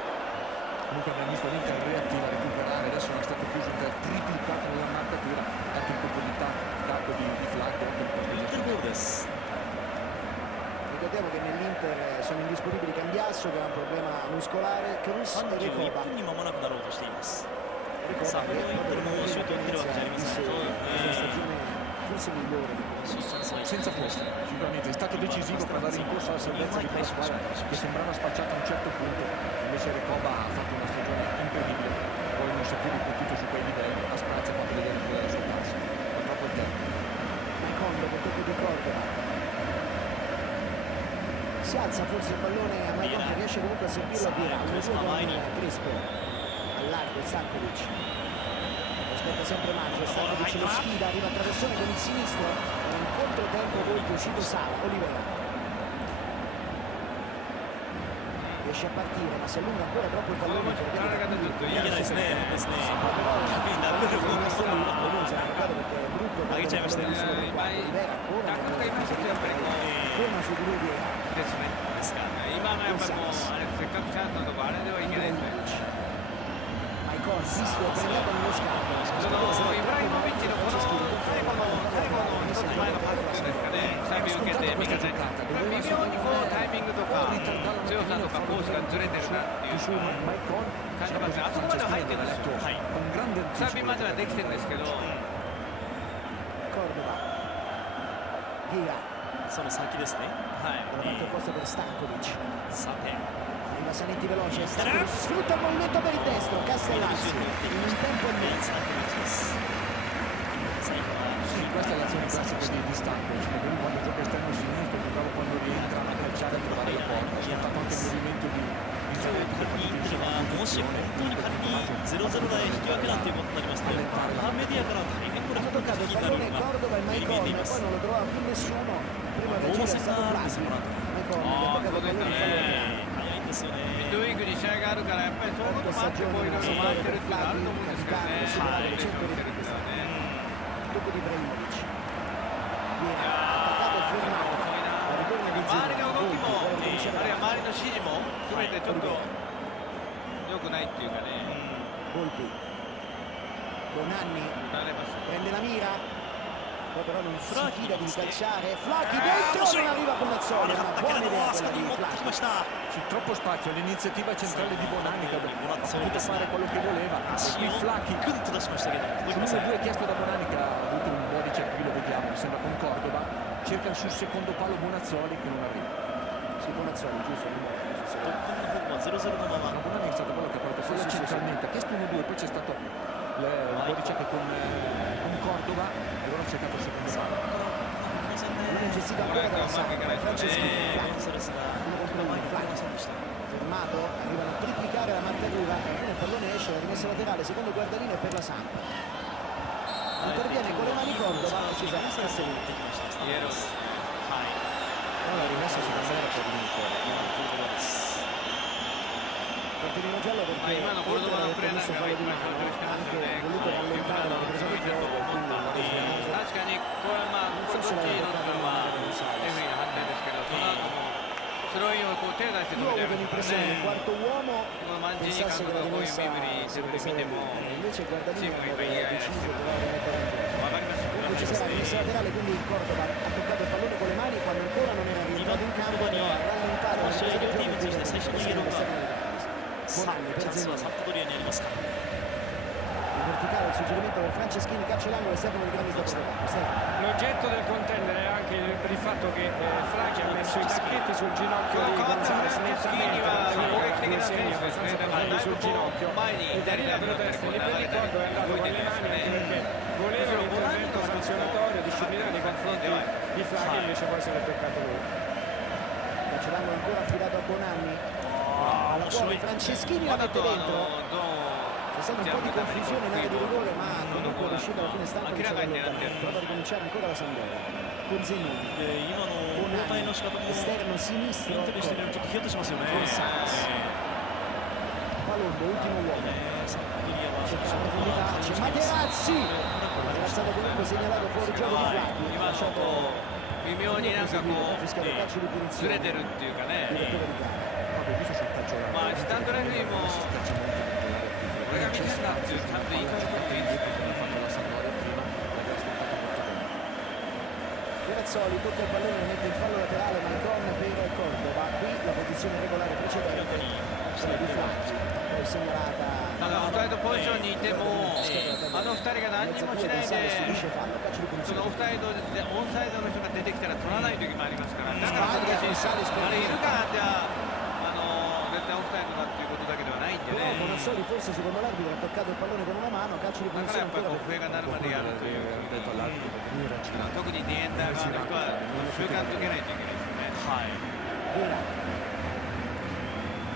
Comunque abbiamo visto l'Inter reattiva a recuperare, adesso non è stato chiuso per triplicato nella marcatura, tanto in colpo di tacco di Flacchi. Ricordiamo che nell'Inter sono indisponibili Cambiasso che ha un problema muscolare, Cruz e Recoba. Recoba che è stagione forse migliore. Senza posto, sicuramente è stato decisivo per dare in corso alla salvezza di quella squadra che sembrava spacciata a un certo punto, invece Recoba ha fatto una stagione incredibile, poi non si è più ripetuto su quei livelli, a Sprazia ha fatto vedere il risultato, purtroppo il tempo. Macondo con tocco di Cordova. Si alza forse il pallone a Maicon che riesce comunque a servirlo a Birra, Crespo al largo Stankovic, aspetta sempre Maggio, Stankovic lo sfida, arriva a traversone con il sinistro, in controtempo Volpi, uscito Sala, Olivera riesce a partire ma si allunga ancora troppo il pallone, ferma su di lui Birra. 今のやっぱりもうあれせっかくチャンスのとこあれではいけないですね。 Maicon visto e prendato nello scambio. イブラヒモビッチのこの最後の一つ前のパスっていうんですかね、くさび受けて味方に微妙にこうタイミングとか強さとかコースがずれてるなっていう感じますね。あそこまでは入ってるんですよ。くさびまではできてるんですけど。その先ですね。はい。parte opposta per Stankovic. さて。 Arriva Zanetti veloce, Stankovic sfrutta il movimento per il destro, Castellazzi in un tempo e mezzo. Sì, questa è l'azione classica di Stankovic, perché lui quando gioca esterno sinistro, giocava quando rientra a calciare a trovare la porta, ha fatto anche il movimento di Zanetti. もし本当に仮に 0-0 台引き分けなんていうことになりますと、他メディアから大変これ Ha toccato il pallone Cordova e Maicon, poi non lo trova più nessuno. Prima del giro è stato Flacchi. Maicon ha toccato il pallone. ミッドウィークに試合があるからやっぱりそういうこともあってこういろいろ回ってるっていうのはあると思うんですけどね。Tocco di Ibrahimovic. Viene attaccato e fermato. La ritorna di 周りの動きもあるいは周りの指示も含めてちょっと良くないっていうかね。Volpi. Donanni prende la mira, poi però non si fida di calciare. Flacchi dentro, non arriva Bonazzoli, una buona idea quella di Flacchi. C'è troppo spazio, l'iniziativa centrale di Bonanni che ha potuto fare quello che voleva, e qui Flacchi sull'1-2 chiesto da Bonanni che ha avuto un po' di cerchio, lo vediamo, mi sembra con Cordova, cerca sul secondo palo Bonazzoli che non arriva. Sì, Bonazzoli, giusto? Bonanni è stato quello che ha portato solo centralmente, ha chiesto 1-2, poi c'è stato il Bodicek con Cordova e loro hanno cercato il secondo palo. Non è gestito ancora dalla Samp, Franceschini, fermato, arrivano a triplicare la marcatura, il pallone esce, la rimessa laterale, secondo guardaline per la Samp. Interviene con le mani Cordova e ci sarà Castellucci. La rimessa secondo me era per l'Inter. Cartellino giallo perché oltre ad aver commesso fallo di mano ha anche voluto rallentare la ripresa di gioco e quindi non so se io ho avuto l'impressione che il quarto uomo pensasse che la rimessa sarebbe stata invece Guardalini aveva deciso di mettere in gioco. Comunque ci sarà la rimessa laterale, quindi Cordova ha toccato il pallone con le mani quando ancora non era rientrato in campo, però ha rallentato la ripresa di gioco e quindi Bonanni per チャンスは Zenoni. サンプドリアにありますか。 In verticale il suggerimento per Franceschini, calcio l'angolo e Stefano Di Grandi sta provocando. Stefano. L'oggetto del contendere è anche il fatto che Flacchi ha messo i tacchetti sul ginocchio di Gonzales, nettamente un segno abbastanza profondo sul ginocchio, e Danilo Protesta lì per ricordo è andato con le mani anche perché voleva un intervento sanzionatorio disciplinare nei confronti di Flacchi, invece poi se l'è beccato lui. Calcio l'angolo ancora affidato a Bonanni, alla fuori Franceschini la mette dentro. C'è sempre un po' di confusione in area di rigore, ma comunque è riuscito alla fine Stankovic a allontanare. Prova a ricominciare ancora la Sampdoria con Zenoni. 今の交代の仕方もイン esterno タ sinistro ビューしてみるとちょっとヒヤッとしますよね。 Palombo, ultimo uomo. サンプドリアは Cerca la profondità, c'è Materazzi, era stato comunque segnalato fuori gioco di Flacchi, ha lasciato 微妙になんかこう fischiato calcio di ず punizione れてるっていうかね、 direttore di gara. まあスタンドレフリーも俺が見てんだっていうちゃんと言い換えることいいですけど、 Verazzoli tocca il pallone, mette il fallo laterale, Maicon per Cordova, qui la posizione regolare precedente, quella di Flacchi, poi segnalata だからオフサイドポジションにいてもあの2人が何にもしないでそのオフサイドでオンサイドの人が出てきたら取らない時もありますから、だから難しいです。あれいるからじゃあ絶対オフサイドだっていうことだけではないんで Però ね、 Bonazzoli forse secondo l'arbitro ha toccato il pallone con una mano, calcio di だからや punizione っぱり ancora こう笛が鳴るまでやるという、特にディエンダー側の人は習慣づけないといけないですよね。はい。 Vera.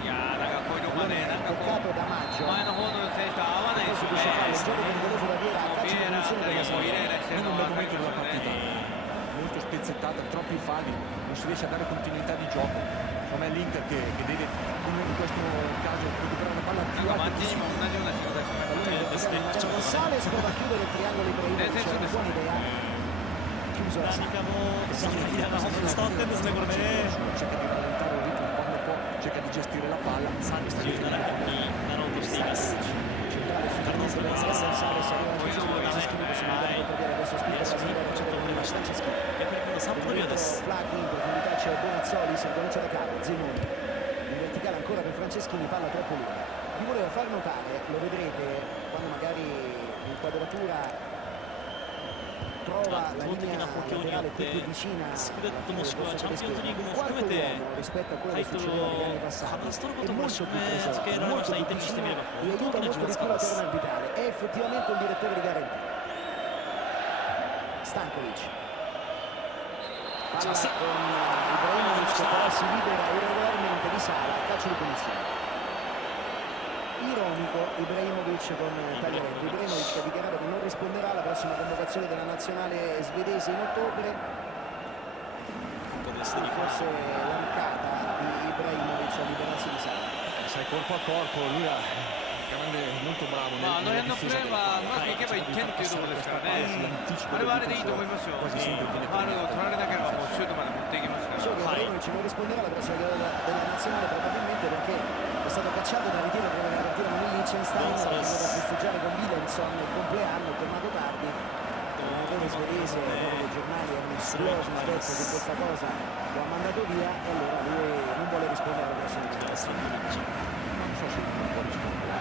いやーなんかこういうとこはね、なんかこう Toccato da Maggio. 前の方の選手と合わないですよね。 Il gioco pericoloso da Viera, もう calcio ビ di エラあた punizione りが della もうイ Sampdoria. ライラしてるのが分かりますよね。 molto spezzettata, troppi falli, non si riesce a dare continuità di gioco. Secondo me è l'Inter che deve in questo caso recuperare la palla なん più かマ alta ッチにも同じような仕事してますね。 Gonzales prova a chiudere il triangolo Ibrahimovic, è una buona idea. Chiuso la 何かもうイライラが本当に伝わってるんですね、これね。 cerca di rallentare il ritmo quando può, cerca di gestire la palla. 37分になろうとしています。 Cardoso Gonzales arriva Franceschini, possiamo andare a contropiede adesso spinta della Sampdoria, accede con Franceschini. 逆にこのサンプドリアです。 Flacchi in profondità c'è Bonazzoli, si ricomincia da capo, Zenoni. In verticale ancora per Franceschini, palla troppo lunga. Vi volevo far notare, lo vedrete quando magari l'inquadratura trova la linea laterale qui più vicina quarto uomo rispetto a quello che succedeva negli anni passati, è molto più presente, molto più vicino e aiuta molto di più la terna arbitrale. È effettivamente un direttore di gara in più. Stankovic, palla con Ibrahimovic che però si libera irregolarmente di Sala, calcio di punizione. Ironico Ibrahimovic con Tagliaretto. Ibrahimovic ha dichiarato che non risponderà alla prossima convocazione della nazionale svedese in ottobre. Forse l'arcata di Ibrahimovic a liberarsi di Sala. Sai, corpo a corpo, lui è molto bravo. まああの辺のプレーはうまくいけば1点っていうところですからね。あれはあれでいいと思いますよ。ファウルを取られなければもうシュートまで持っていきますから。 Dicevo che Ibrahimovic non risponderà alla prossima gara della nazionale probabilmente perché è stato cacciato da ritiro prima che partirono in Liechtenstein, è venuto a festeggiare con Wilhelmsson il compleanno, è tornato tardi. L'allenatore svedese, dopo che i giornali hanno esploso un pezzo su questa cosa, lo ha mandato via e allora lui non vuole rispondere alla prossima gara. Non so se non può rispondere.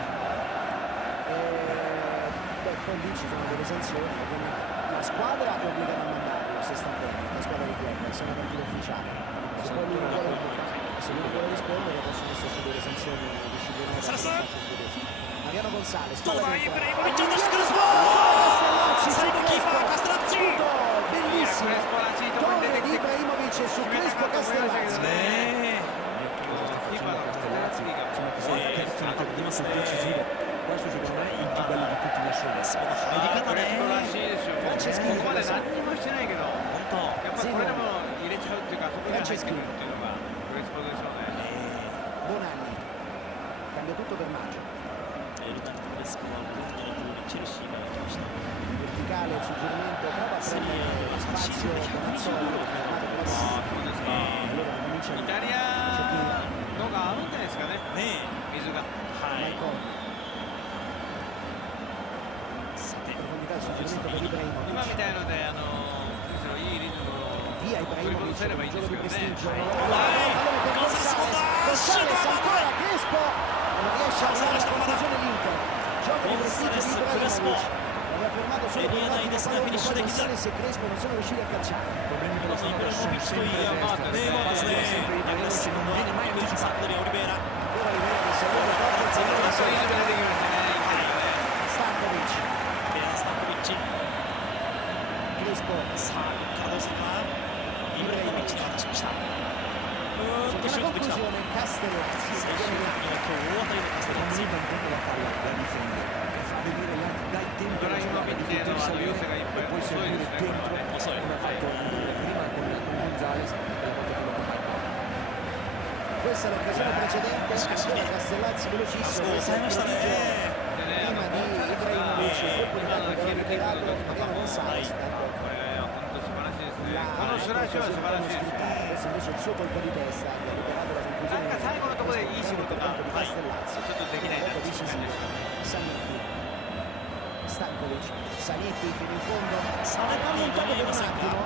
Poi lì ci sono delle sanzioni, la squadra è obbligata a mandarlo se sta bene, la squadra di club, se è una partita ufficiale. Se poi lui non vuole rispondere possono esserci delle sanzioni disciplinari. Mariano Gonzales, palla dentro.最後キーパーカステラッツィ。 Bellissimo torre di Ibrahimovic su Crespo Castellazzi. questo secondo me è il più bello di tutti gli assoluti. 入り方ね。 Franceschini ここまで何にもしてないけど、本当。やっぱりこれでも入れちゃうっていうか、そこに入ってくるっていうのがクレスポでしょうね。 Bonanni cambia tutto per Maggio. エルナントレスコは戻っての方にチェルシーが行きました。 Verticale il suggerimento, prova a prendere spazio Bonazzoli, fermato però ああ、そうですか。 allora comincia イタリアのがあるんじゃないですかね、ね水が。はい。 Maicon. さて、 Profondità il suggerimento per Ibrahimovic. 今みたいので、むしろいいリズムを Via 取り戻 Ibrahimovic せればいいんでgioco diすけどね。 prestigio. はい Pallone per Gonzales. Gonzales ancora Crespo. non riesce a usare la conclusione l'Inter. Gioco di prestigio di Ibrahimovic. Aveva fermato solo con un attimo pallone, poi Gonzalez e Crespo non sono riusciti a calciare. I problemi della squadra sono sempre a destra. Aggressivo non viene mai anticipato. Sampdoria Olivera. Ora Olivera che si allunga troppo il pallone. Stankovic. Stankovic. Crespo. さあここからどうするか。イブラヒモビッチに渡しました。Cerca la conclusione Castellazzi. 最終的には今日大当たりのカステラッツィ。 la palla da difendere, che fa vedere gli altri, dai tempo alla squadra di poter salire e poi servire dentro, come ha fatto prima con Gonzalez e la volta che con Maicon. Questa è l'occasione precedente, ancora Castellazzi velocissimo, questo è il prodigio prima di Ibrahimovic, il colpo di tacco che aveva ritirato Mariano Gonzalez. Questo invece è il suo colpo di testa che ha liberato la conclusione di Castellazzi. Zanetti, Stankovic, Zanetti fino in fondo, ha allontanato per un attimo,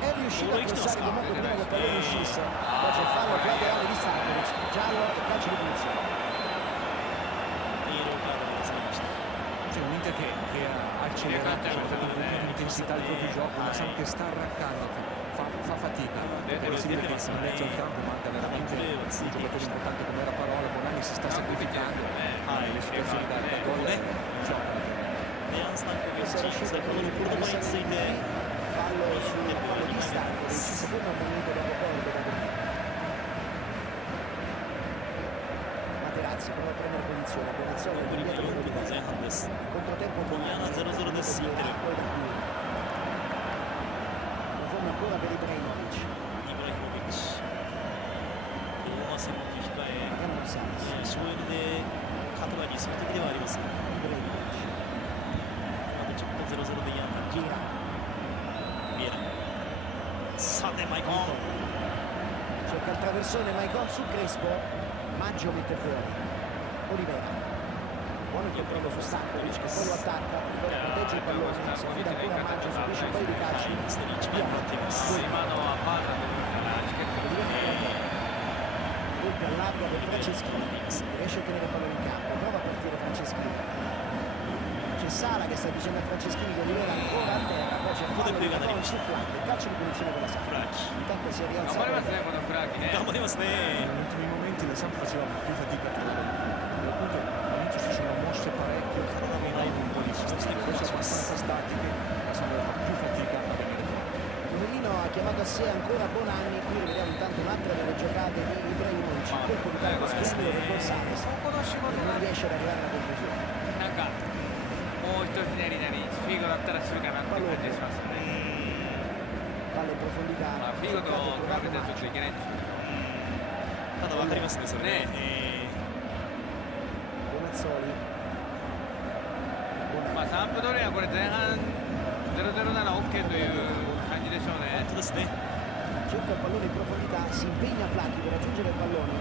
è riuscito a crossare comunque prima che il pallone uscisse, poi c'è il fallo laterale di Stankovic, giallo e calcio di punizione. C'è un Inter che ha accelerato l'intensità del proprio gioco, ma sa che sta arrancando, fa fatica. È possibile che in mezzo al campo manca veramente un giocatore importante come era Parola. Bonani si sta sacrificando nelle situazioni da gol gioca. デアン・スタンコビッチ、先ほどのコルドバについて fallo di Stankovic, secondo un momento dopo Cordoba. Materazzi prova a prendere posizione, Bonazzoli indietro con il controtempo con 0-0ですインテル。 ancora per Ibrahimovic. イブラヒモビッチ。大汗も控え、省エネで勝てば理想的ではありますが。ちょっと 0-0 で嫌な感じ。ビエラ。さてマイコン。 Cerca il traversone Maicon su Crespo, Maggio mette fuori. Olivera. Buono il controllo su Stankovic che poi lo attacca, protegge il pallone, si affida ancora a Maggio, subisce un paio di calci. Colpi all'arco per Franceschini, riesce a tenere il pallone in campo, prova a partire Franceschini. C'è Sala che sta dicendo a Franceschini che Olivera ancora a terra, poi c'è fallo di Maicon sul flanco, il calcio di punizione per la Samp. Intanto si è rialzato. 頑張りますね。 Negli ultimi momenti la Samp faceva più fatica a trovare. Appunto all'inizio si sono mosse parecchio, adesso abbastanza statiche, ma sembra più fatica a venire fuori. Novellino ha chiamato a sé ancora Bonanni, qui rivediamo intanto un'altra delle giocate di Ibrahimovic, colpo di tacco splendido per Gonzalez, non riesce ad arrivare alla conclusione. もう一ひねりなりフィーゴだったらするかなって感じしますね。 Palla in profondità, フィーゴと比べてちょっといけないんですよ。ただ分かりますねそれね。 Bonazzoli. サンプドリアはこれ前半 0-0 なら OK という感じでしょうね。本当ですね。 Cerca il pallone in profondità, si impegna Flacchi per raggiungere il pallone,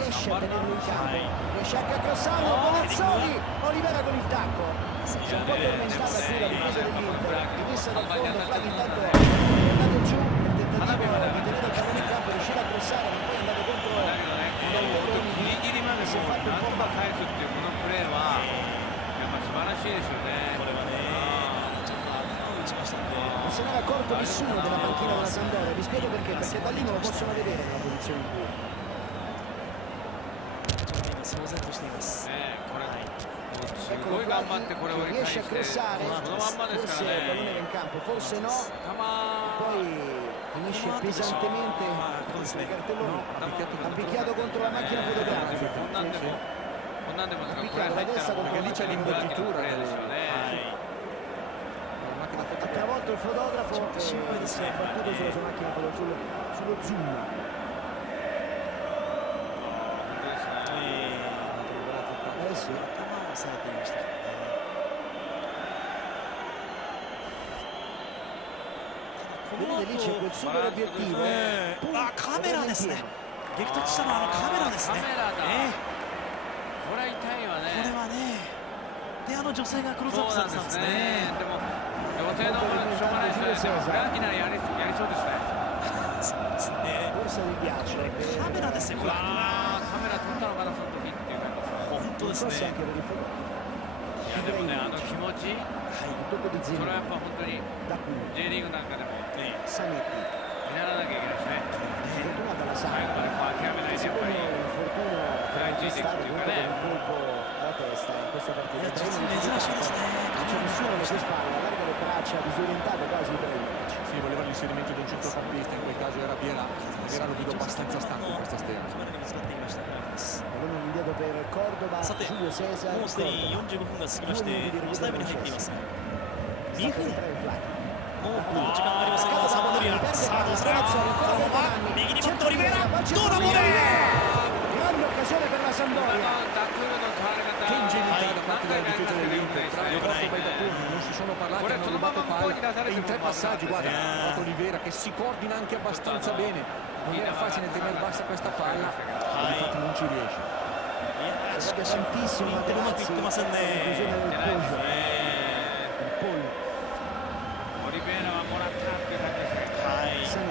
riesce a tenerlo in campo, riesce anche a crossarlo, Bonazzoli, Olivera con il tacco, si è un po' tormentata qui la difesa dell'Inter, rimessa dal fondo, Flacchi intanto è andato giù nel tentativo di tenere il pallone in campo, riuscire a crossare, ma poi è andato contro Dall'Otoni, si è fatto un po' 返すっていうこのプレーはやっぱ素晴らしいですよね。これはね、ちょっと頭を打ちましたんで。 non se ne era accorto nessuno della panchina della Sampdoria, vi spiego perché da lì non lo possono vedere nella posizione in cui. 騒然としています。これすごい頑張ってこれを折り返して riesce a crossare, そのまんまですから forse il pallone ね。 era in campo, forse no, たま poi finisce pesantemente sui cartelloni, ha picchiato contro la macchina fotografica, こんなんでもこれ入ったら Perché lì c'è l'imbottitura ですよね。 ha travolto il fotografo e si è battuto sulla sua macchina sullo zoom. 頭を押さえていました。 Vedete lì c'è quel super obiettivo. あ、カメラですね。激突したのはカメラですね。これは痛いわね。これはね。で、女性がクローズアップされてたんですね。でも女性のしょうがない人ですよ。フランキならやりそうですね。そうですね。Forse mi piace. カメラですよ。これ。カメラら取ったのかな、その時っていう感じです。本当ですね。いやでもね、気持ち、それはやっぱ本当に J リーグなんかでも見習わなきゃいけないですね。最後まで諦めないでやっぱり食らいついていくっていうかね。いや実に珍しいですね。Sì, voleva l'inserimento di un centrocampista, in quel caso era Vieira. Vieira lo vedo abbastanza stanco in questa stella. さて、もうすでに45分が過ぎましてロスタイムに入っています。2分もう時間がありませんが、サンパドリア、さあどうする、右に持ってオリベイラ、どうだボレー。Che ingenuità da parte della difesa dell'Inter. Non si sono parlati, hanno rubato palla e in 3 passaggi, guarda, ha fatto Oliveira che si coordina anche abbastanza bene. Non era facile tenere bassa questa palla, ma infatti non ci riesce. しかしインテルうまくいってませんね。オリベイラはもらったっていう感じですね。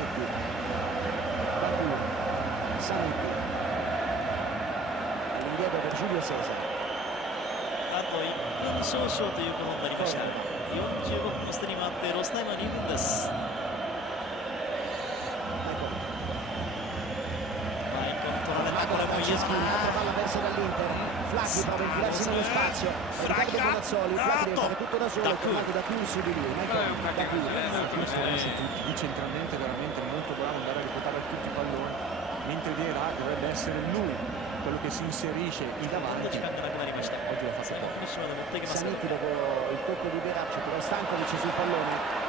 あと1分少々ということになりました。45分すでに回ってロスタイムは2分です。これもイエス。Flacchi prova a infilarsi nello spazio, Riccardo Bonazzoli, Flacchi deve fare tutto da solo, chiamato da Kuhn su di lui, da Qui centralmente veramente molto bravo, andare a riportare a tutti i palloni, mentre Vieira dovrebbe essere lui quello che si inserisce in davanti. Oggi l'ha fatto poco. Zanetti dopo il tocco di Vieira, però Stankovic sul pallone.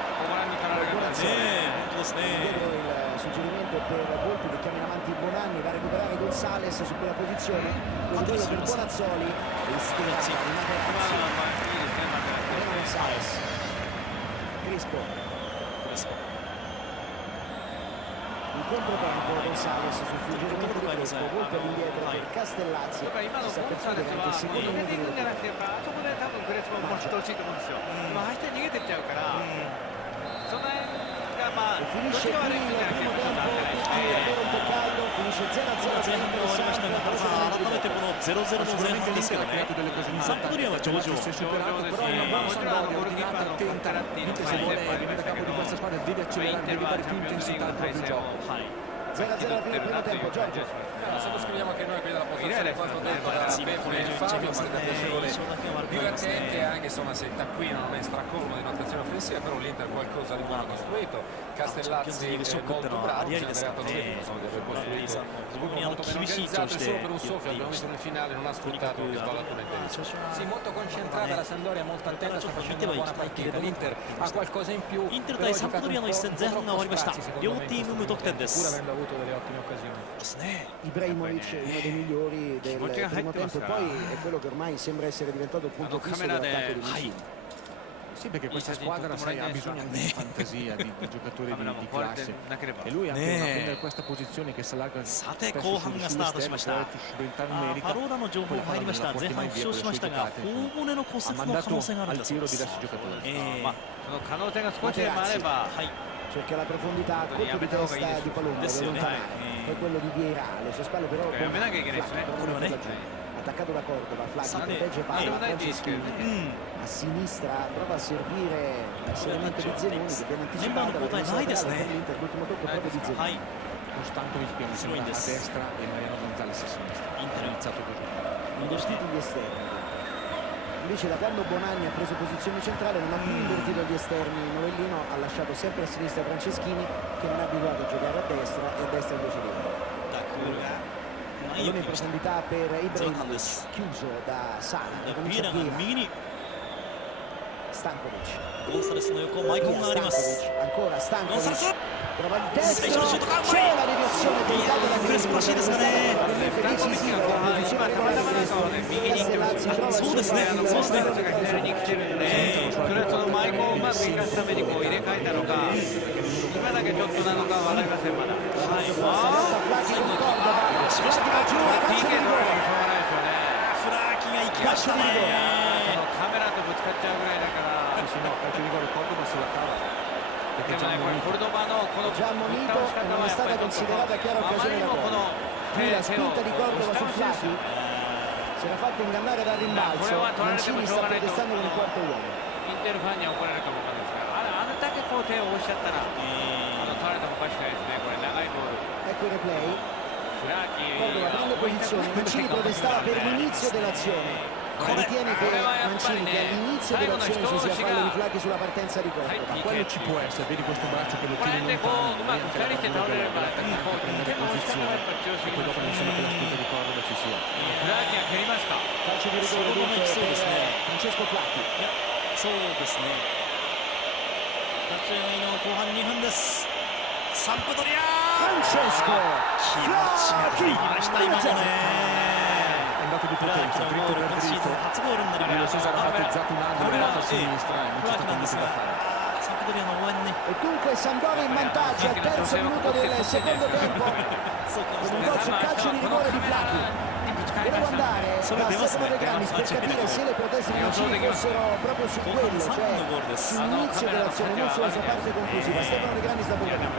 Dietro il suggerimento per Volpi che chiama in avanti Bonanni, va a recuperare Gonzales su quella posizione, quello per Bonazzoli e Gonzales. Crispo. Il controtempo Gonzales sul suggerimento di Crispo, Volpi all'indietro per Castellazzi. 今のゴンサレスはもう抜けていくんじゃなくて、あそこで多分クレスポも走ってほしいと思うんですよ。今走って逃げてっちゃうから、その辺がまあどっちが悪いんじゃなくて、前半が終わりましたが、原さん、改めてこの 0-0 の前半ですけどね、サンパドリアは上々。もちろんゴールキーパーのカッタラッティのファインセットありましたけど、インテルはチャンピオンズリーグの対戦を作ってるなという感じです。sottoscriviamo anche noi qui dalla posizione quanto detto da Bepoli e Fabio, partita piacevole, divertente anche insomma se il taccuino non è stracolmo di un'azione offensiva, però l'Inter qualcosa di buono costruito. Castellazzi molto bravo, si è avverato dove sono costruito molto ben organizzato e solo per un soffio abbiamo visto nel finale non ha sfruttato che sballato l'intervista. Sì, molto concentrata la Sampdoria, molto attenta, sta facendo una buona partita. L'Inter ha qualcosa in più. インテル対サンパドリアの一戦前半が終わりました。両チーム無得点です。 Ibrahimovic, uno dei migliori del primo tempo, poi è quello che ormai sembra essere diventato il punto fisso dell'attacco di Mancini. Sì, perché questa squadra sai, ha bisogno anche di fantasia, di giocatori di classe. E lui anche non prendere questa posizione che si allarga spesso sugli esterni, poi subentrare in merita. パローラの情報が入りました。前半負傷しましたが、頬骨の骨折の可能性があるんだそうです。その可能性が少しでもあれば、 cerca la profondità, colpo di testa di Palombo, poi quello di Vieira, alle sue spalle però attaccato da Cordova, Flacchi protegge palla, a sinistra prova a servire l'inserimento di Zenoni che viene anticipato l'ultimo tocco proprio di Zenoni. Con Stankovic che mi sembra a destra e Mariano Gonzalez a sinistra. Iniziato così. Invertiti gli esterni. Invece da quando Bonanni ha preso posizione centrale non ha più invertito gli esterni, Novellino ha lasciato sempre a sinistra Franceschini che non è abituato a giocare a destra e a destra invece Vieira. Pallone in profondità per Ibrahimovic, chiuso da Sala, Stankovic. Ancora Stankovic. Prova il destro, c'è la deviazione tentata da Crispo.そうですね、そうですね。左に来てるんで、それはそのマイコンをうまく生かすためにこう入れ替えたのか、今だけちょっとなのかわかりませんまだ。はい。PK 取られるしょうがないですよね。フラーキが行きましたね。カメラとぶつかっちゃうぐらいだから。でもね、これコルドバのこの già ammonito e non è stata considerata chiara occasione da gol. qui la spinta di Cordova su Flati, si era fatto ingannare dal rimbalzo. Mancini sta protestando con il quarto uomo. インテルファンには怒られるかもわかんないですが、あれだけこう手を押しちゃったら、取られてもおかしくないですね。これ長いボール。 Ecco il replay. フラーキー Cordova prende posizione, Mancini protestava per l'inizio dell'azione. Ma ritiene che Mancini che all'inizio dell'azione ci sia fallo di Flati sulla partenza di Cordova. Quello ci può essere, vedi questo braccio che lo tiene lontano, e poi prende posizione, e poi dopo non sembra che la spinta di Cordova ci sia. フラーキーが蹴りますか。 Calcio di rigore dunque per Francesco Flati. そうですね。立ち上がりの後半2分です。サンプドリア Francesco 気持ちが入りました今のね。 È andato di potenza, dritto per dritto. 初ゴールになりました。 Cesare ha battezzato un angolo a sinistra, non c'è フラーキ stato なんです niente が da fare. サンプドリアの応援ね。 E dunque Sampdoria in vantaggio al terzo minuto del secondo tempo con un gol sul calcio di rigore di Flati. Volevo andare da Stefano De Grannis per capire se le proteste di Mancini fossero proprio su quello, cioè sull'inizio dell'azione, non sulla sua parte conclusiva. Stefano De Grannis da Bologna.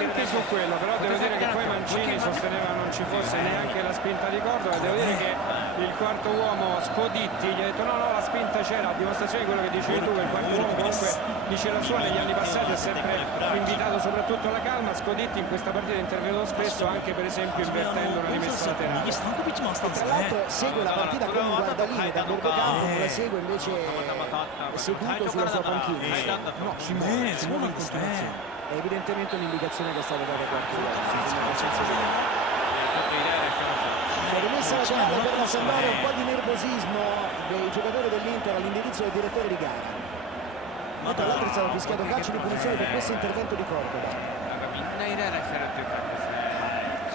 Anche su quello, però devo dire che poi Mancini sosteneva non ci fosse neanche la spinta di Cordova. Devo dire che il quarto uomo Scoditti gli ha detto no, la spinta c'era, a dimostrazione di quello che dicevi tu, che il quarto uomo comunque dice la sua, negli anni passati ha sempre invitato soprattutto alla calma. Scoditti in questa partita è intervenuto spesso, anche per esempio invertendo una rimessa laterale. Tra l'altro segue la partita con un guardaline da bordo campo, non la segue invece seduto sulla sua panchina. No, si muove in continuazione. È evidentemente un'indicazione che è stata data a qualche La rimessa laterale per la Sampdoria, un po' di nervosismo dei giocatori dell'Inter all'indirizzo del direttore di gara. Ma tra l'altro è stato fischiato calcio di punizione per questo intervento di Cordova.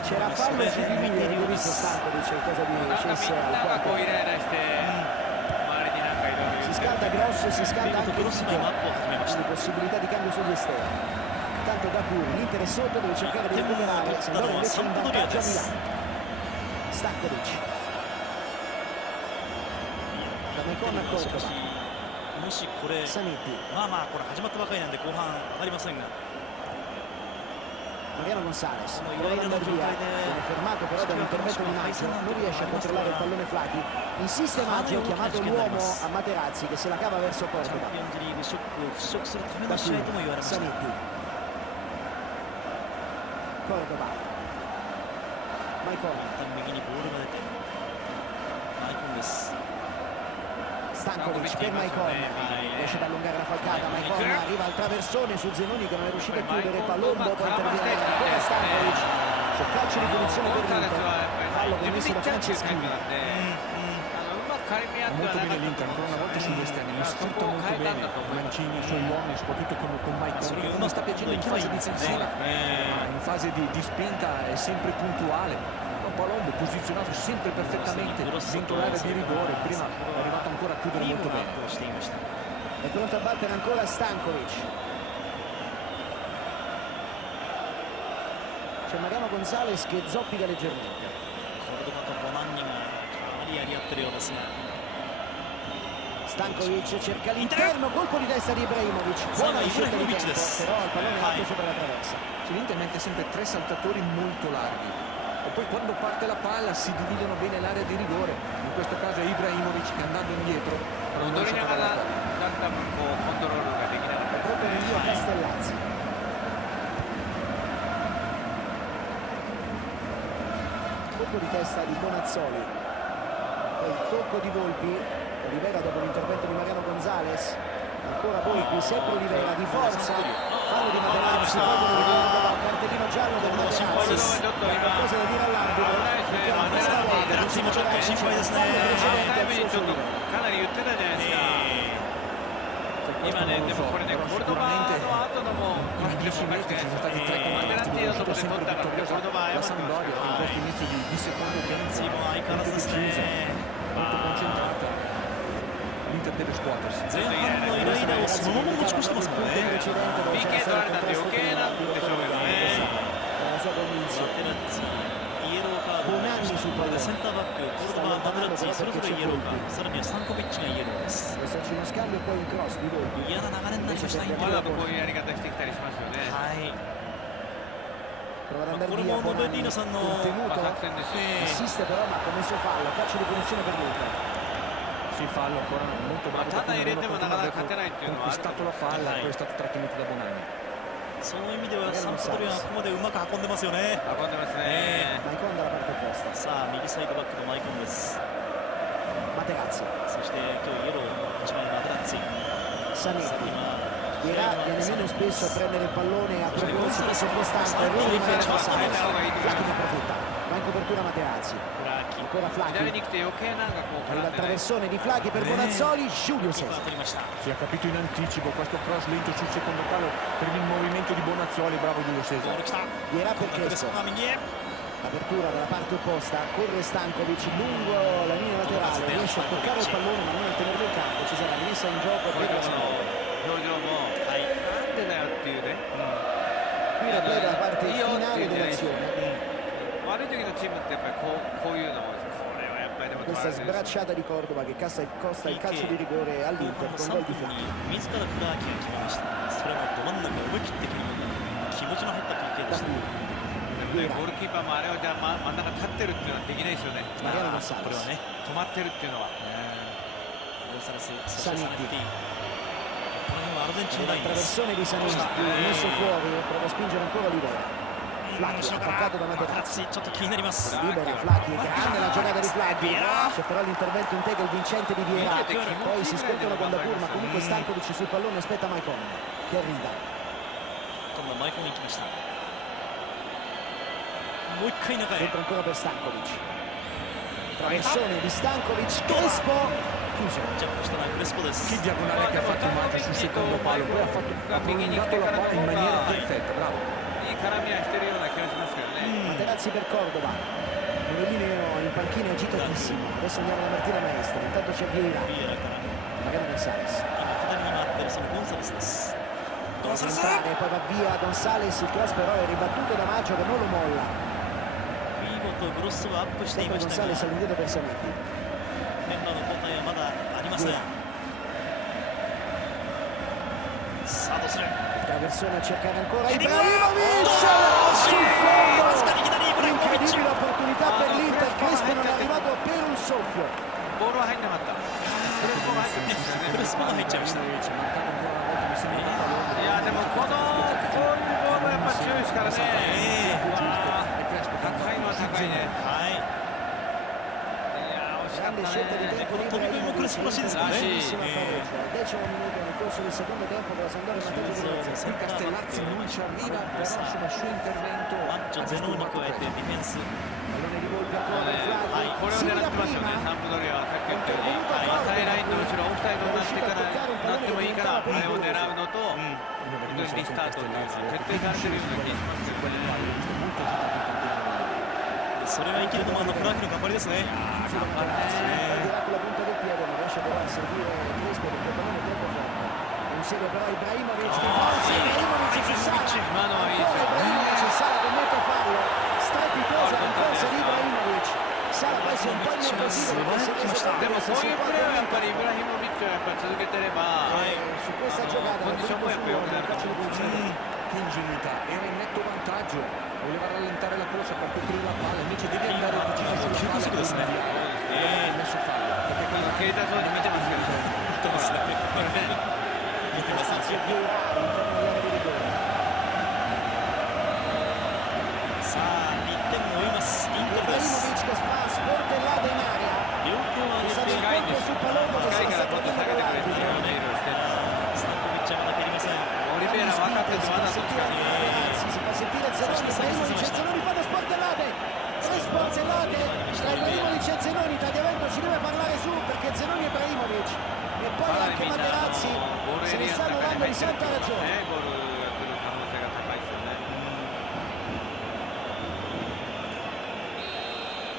C'era fallo su di lui, ho visto Stankovic, cosa di Cessi al quarto. Si scalda Grosso, si scalda anche quindi possibilità di cambio sugli esterni. Tanto da Curi, l'Inter è sotto, deve cercare di recuperare, Sampdoria invece in vantaggio a Milano. Stankovic. Da Maicon a Cordova. もしこれ Zanetti. まあこれ始まったばかりなんで後半上がりませんが Mariano Gonzalez prova ad andare via, viene fermato però da un intervento di Maggio, non riesce a controllare il pallone Flati, insiste Maggio, chiamato l'uomo a Materazzi che se la cava verso Cordova. チャンピオンズリーグショックを払拭するための試合とも言われました。 Zanetti. Cordova. Maicon. 一旦右にボールが出てマイコンです。 Stankovic per Maicon, riesce ad allungare la falcata, Maicon arriva al traversone su Zenoni che non è riuscito a chiudere, Palombo poi interviene ancora Stankovic, c'è calcio di punizione per l'Inter, fallo commesso da Franceschini. Molto bene l'Inter, ancora una volta sugli esterni, mi sfrutta molto bene Mancini, i suoi uomini, soprattutto con Maicon, che non sta piacendo in fase difensiva, ma in fase di spinta è sempre puntuale. Palombo posizionato sempre perfettamente dentro l'area di rigore, prima è arrivato ancora a chiudere molto bene. È pronto a battere ancora Stankovic. C'è Mariano Gonzalez che zoppica leggermente. Stankovic cerca l'interno, colpo di testa di Ibrahimovic, buona ricerca di tempo, però il pallone è alto sopra la traversa. L'Inter mette sempre tre saltatori molto larghi. E poi quando parte la palla si dividono bene l'area di rigore, in questo caso è Ibrahimovic che andando indietro non riesce a trovare la palla. È proprio rinvio a Castellazzi. Colpo di testa di Bonazzoli, poi il tocco di Volpi, Olivera dopo l'intervento di Mariano Gonzalez, ancora Volpi, sempre Olivera di forza, fallo di Materazzi, poi con il cartellino giallo per Materazzi, qualcosa da dire all'arbitro, もちょっと心配ですね。かなり言ってたじゃないですか。今ね、でもこれね、コルドバの後のもI migliori minuti sono stati tre canestri, è uscita sempre vittoriosa la Sampdoria in questo inizio di secondo tempo, molto concentrata. L'Inter deve scuotersi. 前半のイライラをそのまま持ち越してますからね。 PK 取られたんで余計なんでしょうけどね。イエローカードでセンターバックコルドバ、マテラッツィそれぞれイエローカード、さらにはスタンコビッチがイエローです。嫌な流れになりましたインテル。わざとこういうやり方してきたりしますよね。はい。prova ad andareこれ via もノベリー Bonanni, ナさんの contenuto, 作戦ですよ。 assiste però ma ha commesso fallo, calcio di punizione per l'Inter. Si fallo ancora molto bravo. ただ入れてもなかなか勝てないっていうのはあると conquistato 思 la う。 palla はい e poi è stato trattenuto da Bonanni. その意味ではサンプドリアがここまでうまく運んでますよね。運んでますね。 Maicon dalla parte opposta. さあ右サイドバックのマイコンです。 Materazzi, そして今日イエロー1枚のマテラッツィ。 Zanetti. 今 Vierà viene meno spesso a prendere il pallone, a proporsi questo costante errore di Gonzalez. Flacchi ne approfitta, va in copertura Materazzi, フラキ ancora 左 Flacchi, に来て余計なんかこう arriva 絡 il んでない。 traversone di Flacchi per Bonazzoli, Giulio キーパー Cesare. 取りました。 Si è capito in anticipo questo cross lento sul secondo palo per il movimento di Bonazzoli, bravo Giulio ボー Cesare. ル来た。 Vierà ク per レス Chiesto, コが右へ。 apertura dalla parte opposta, corre Stankovic lungo la linea laterale, riesce a toccare il pallone ma non a tenerlo in campo, ci sarà rimessa in gioco これ per から la の Sampdoria. 表情もはい。なんでだよっていうね。 Qui la play dalla parte Io finale direi- dell'azione, 悪い時のチームってやっぱりこういうのもこれはやっぱりでも取ら questa れてるんですよ。 sbracciata di Cordova che costa il calcio di rigore 後 all'Inter 半の con 3 gol 分 di に Flacchi. 自らフラーキが決めました。それもど真ん中を思い切って決める気持ちの入った PK でした。 でもね、ゴールキーパーもあれはじゃあ真ん中立ってるっていうのはできないですよね。 Mariano これは Gonzalez, ね。止まってるっていうのは。ゴンサレス、そしてサネッティ。この辺はアルゼンチン arriva ライ il ンです。 traversone di Sanetti, messo fuori, prova a spingere ancora Libera. Flacchi 後ろから attaccato da マテラッ Materazzi, ツィちょっと気になります。 Libera, Flacchi, grande la giocata di Flacchi, Vieira. c'è però l'intervento in tega il vincente di Vieira, Vieira. poi si scontrano con Dacour ma comunque Stankovic sul pallone aspetta Maicon che arriva, 今度はマイコンに行きました。もう一回中へ。 entra ancora per Stankovic, traversone di Stankovic, Crespo, chiuso. ジャンプしたのはクレスポです。 Che diagonale che ha fatto Maggio sul secondo palo, poi ha prolungato la porta in maniera perfetta, bravo. いい絡みはしてるような気がしますけどね。 Materazzi per Cordova, Novellino in panchina agitatissimo, adesso andiamo alla partita maestra, intanto c'è Vieira, ビエラから Mariano Gonzalez, 今左に回ってるそのゴンサレスです。ゴン prova サ a レス。 entrare, poi va via Gonzalez, il cross però è ribattuto da Maggio che non lo molla, 見事グロスはアップしてい sempre ましたが、 Gonzalez all'indietro per Sanetti, メンバーの交代はまだありません。 Vieira, さあどうする。 traversone a cercare ancora Heading Ibrahimovic, sul わず fondo, かに左イブラヒモビッチ。 incredibile opportunità per l'Inter, Crespo non è arrivato per un soffio, ボールは入んなかった。クレスポが入ってるんですよね。クレスポが入っちゃいました。 Ci è mancato ancora una volta, mi sembra una pallone. いやでもこういうボールはやっぱ強いですからね。高いのは高いね。はい。いや惜しかっ grande た scelta di ね。 tempo di 飛び込みもクレスポらしいですからね。 bellissima pareggia, al 10° minuto nel corso del secondo tempo per la Sampdoria in vantaggio di 1-0. Qui Castellazzi non ci arriva, però insomma il suo intervento マッチョ ha ゼノに disturbato 加えてデ Crespo. ィフェンス。 Pallone di Volpi ancora per はい Flacchi, これを狙 simula ってますよね。 prima, サンプドリアはさっき言ったように、浅いラインの後ろオフサイドになってからなってもいいからあれを狙うのと、本当にリスタートっていうのは徹底されてるような気がしますけどね。それが生きるのもフラーキの頑張りですね。 al di là con la punta del piede, non riesce però a servire Crespo perché il pallone è troppo forte. Insegue però Ibrahimovic, di forza, Ibrahimovic ci sa, 今のはいいですよ Ibrahimovic Sala commette fallo, strepitosa concorsa di Ibrahimovic, Sala poi si è un po' innervosito perché si è reso で conto も che こう si いうプレーはやっぱりイブラヒモビッチはやっぱり続けてれば、 su questa giocata コンディションもやっぱり良くなると calcio 思 di う。 punizione. Che ingenuità, era in netto vantaggio, voleva rallentare la corsa per coprire la palla, invece devi andare preciso sulla palla e messo fallo. 警察に見てますけど、見てますね。見てますね。 さあ1点を追いますインテルです。 Ibrahimovic che fa sportellata in aria, 両手を上 è げ stato て il colpo sul pallone che 近い si から sta ちょっと下げ togliendo てくれっていう dall'arbitro. メールをしてる。スタンコビッチはまだ蹴りません。オリベイラ分かっててわざと近くに。 Si fa sentire Zenoni, Ibrahimovic e Zenoni fanno sportellate, tre sportellate tra Ibrahimovic e Zenoni, Tagliavento ci deve parlare su perché Zenoni e Ibrahimovic e poi かなり anche みんな Materazzi ゴール se エ ne リアの stanno 中に dando 入 di ってる santa ね、 ragione. ゴールが来る可能性が高いですよね。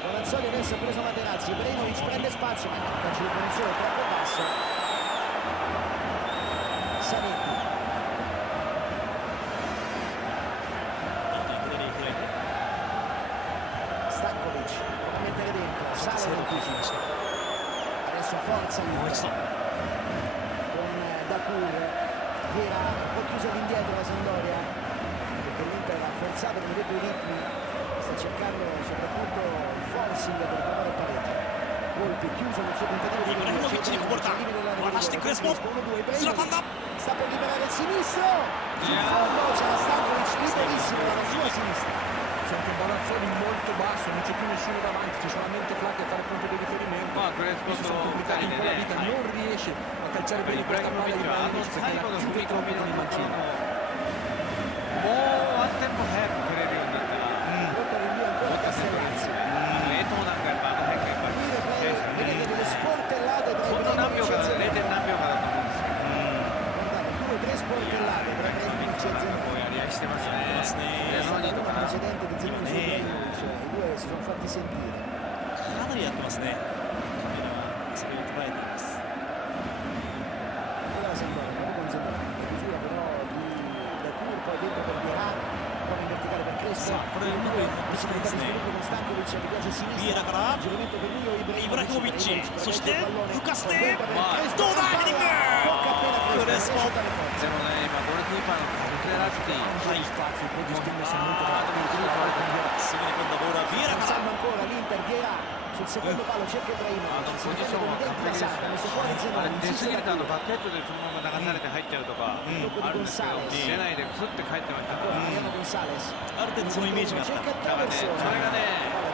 Bonazzoli adesso ha preso Materazzi, Ibrahimovic prende spazio ma il calcio di punizione è troppo basso. Sanetti, Stankovic, prova a mettere dentro, Sala in anticipo. Adesso forza l'Inter con Dacour, Vieira un po' chiuso all'indietro la Sampdoria. che l'Inter ha forzato, come detto, i ritmi, sta cercando soprattutto il forcing per trovare il pareggio. Volpi chiuso nel suo tentativo di Ibrahimovicにこぼれた渡してクレスポズラタンだ sta per liberare il sinistro, sul fondo c'era Stankovic liberissimo dalla sua sinistra. Senti un Bonazzoli molto basso, non c'è più nessuno davanti, c'è solamente Flacchi a fare punto di riferimento. Ma Crespo sono complicati in quella vita, non riesce a calciare bene questa palla di Ibrahimovic perché la chiude troppo con il mancino. もうワンテンポ早くくれるようになったら、Pronto il rinvio ancora Castellazzi. 冷凍なんかやっぱあの辺がやっぱり Vedete delle sportellate tra ほんの何秒 Ibrahimovic かだ e 0. 何秒かだと思うんですよ。 Guardate, 2 o 3 sportellate tra Ibrahimovic e Zenoni. こうやり合いしてますね。ゼノニとかな。 Precedente di Zenoni su Ibrahimovic, i due si sono fatti sentire. かなりやってますね。カメラはそれを捉えています。 Ora Sampdoria, proprio con Zenoni. Chiusura però di Dacour, poi dentro per Vieira, poi in verticale per Crespo. さあこれうまく持ってきてますね。 Con Stankovic che piace a ビエ sinistra. ラから Giramento per lui o イブラヒモビッチ、そして浮かせてどどうだヘディングクレスポ。でもね、今ゴールキーパーのカルテラッティ、はい、すぐに今度はボールはビエラから Salva ancora l'Inter, Vieira sul secondo palo cerca Ibrahimovic. ポジションは完璧ですね。 messo fuori あれ Zenoni. 出過ぎるとバックヘッドでそのまま流されて入っちゃうとかあるんですけど、出ないでスッて帰ってましたから。 Mariano Gonzalez. ある程度そのイメージがあった。 Cerca だからね、そ attraverso. れがね、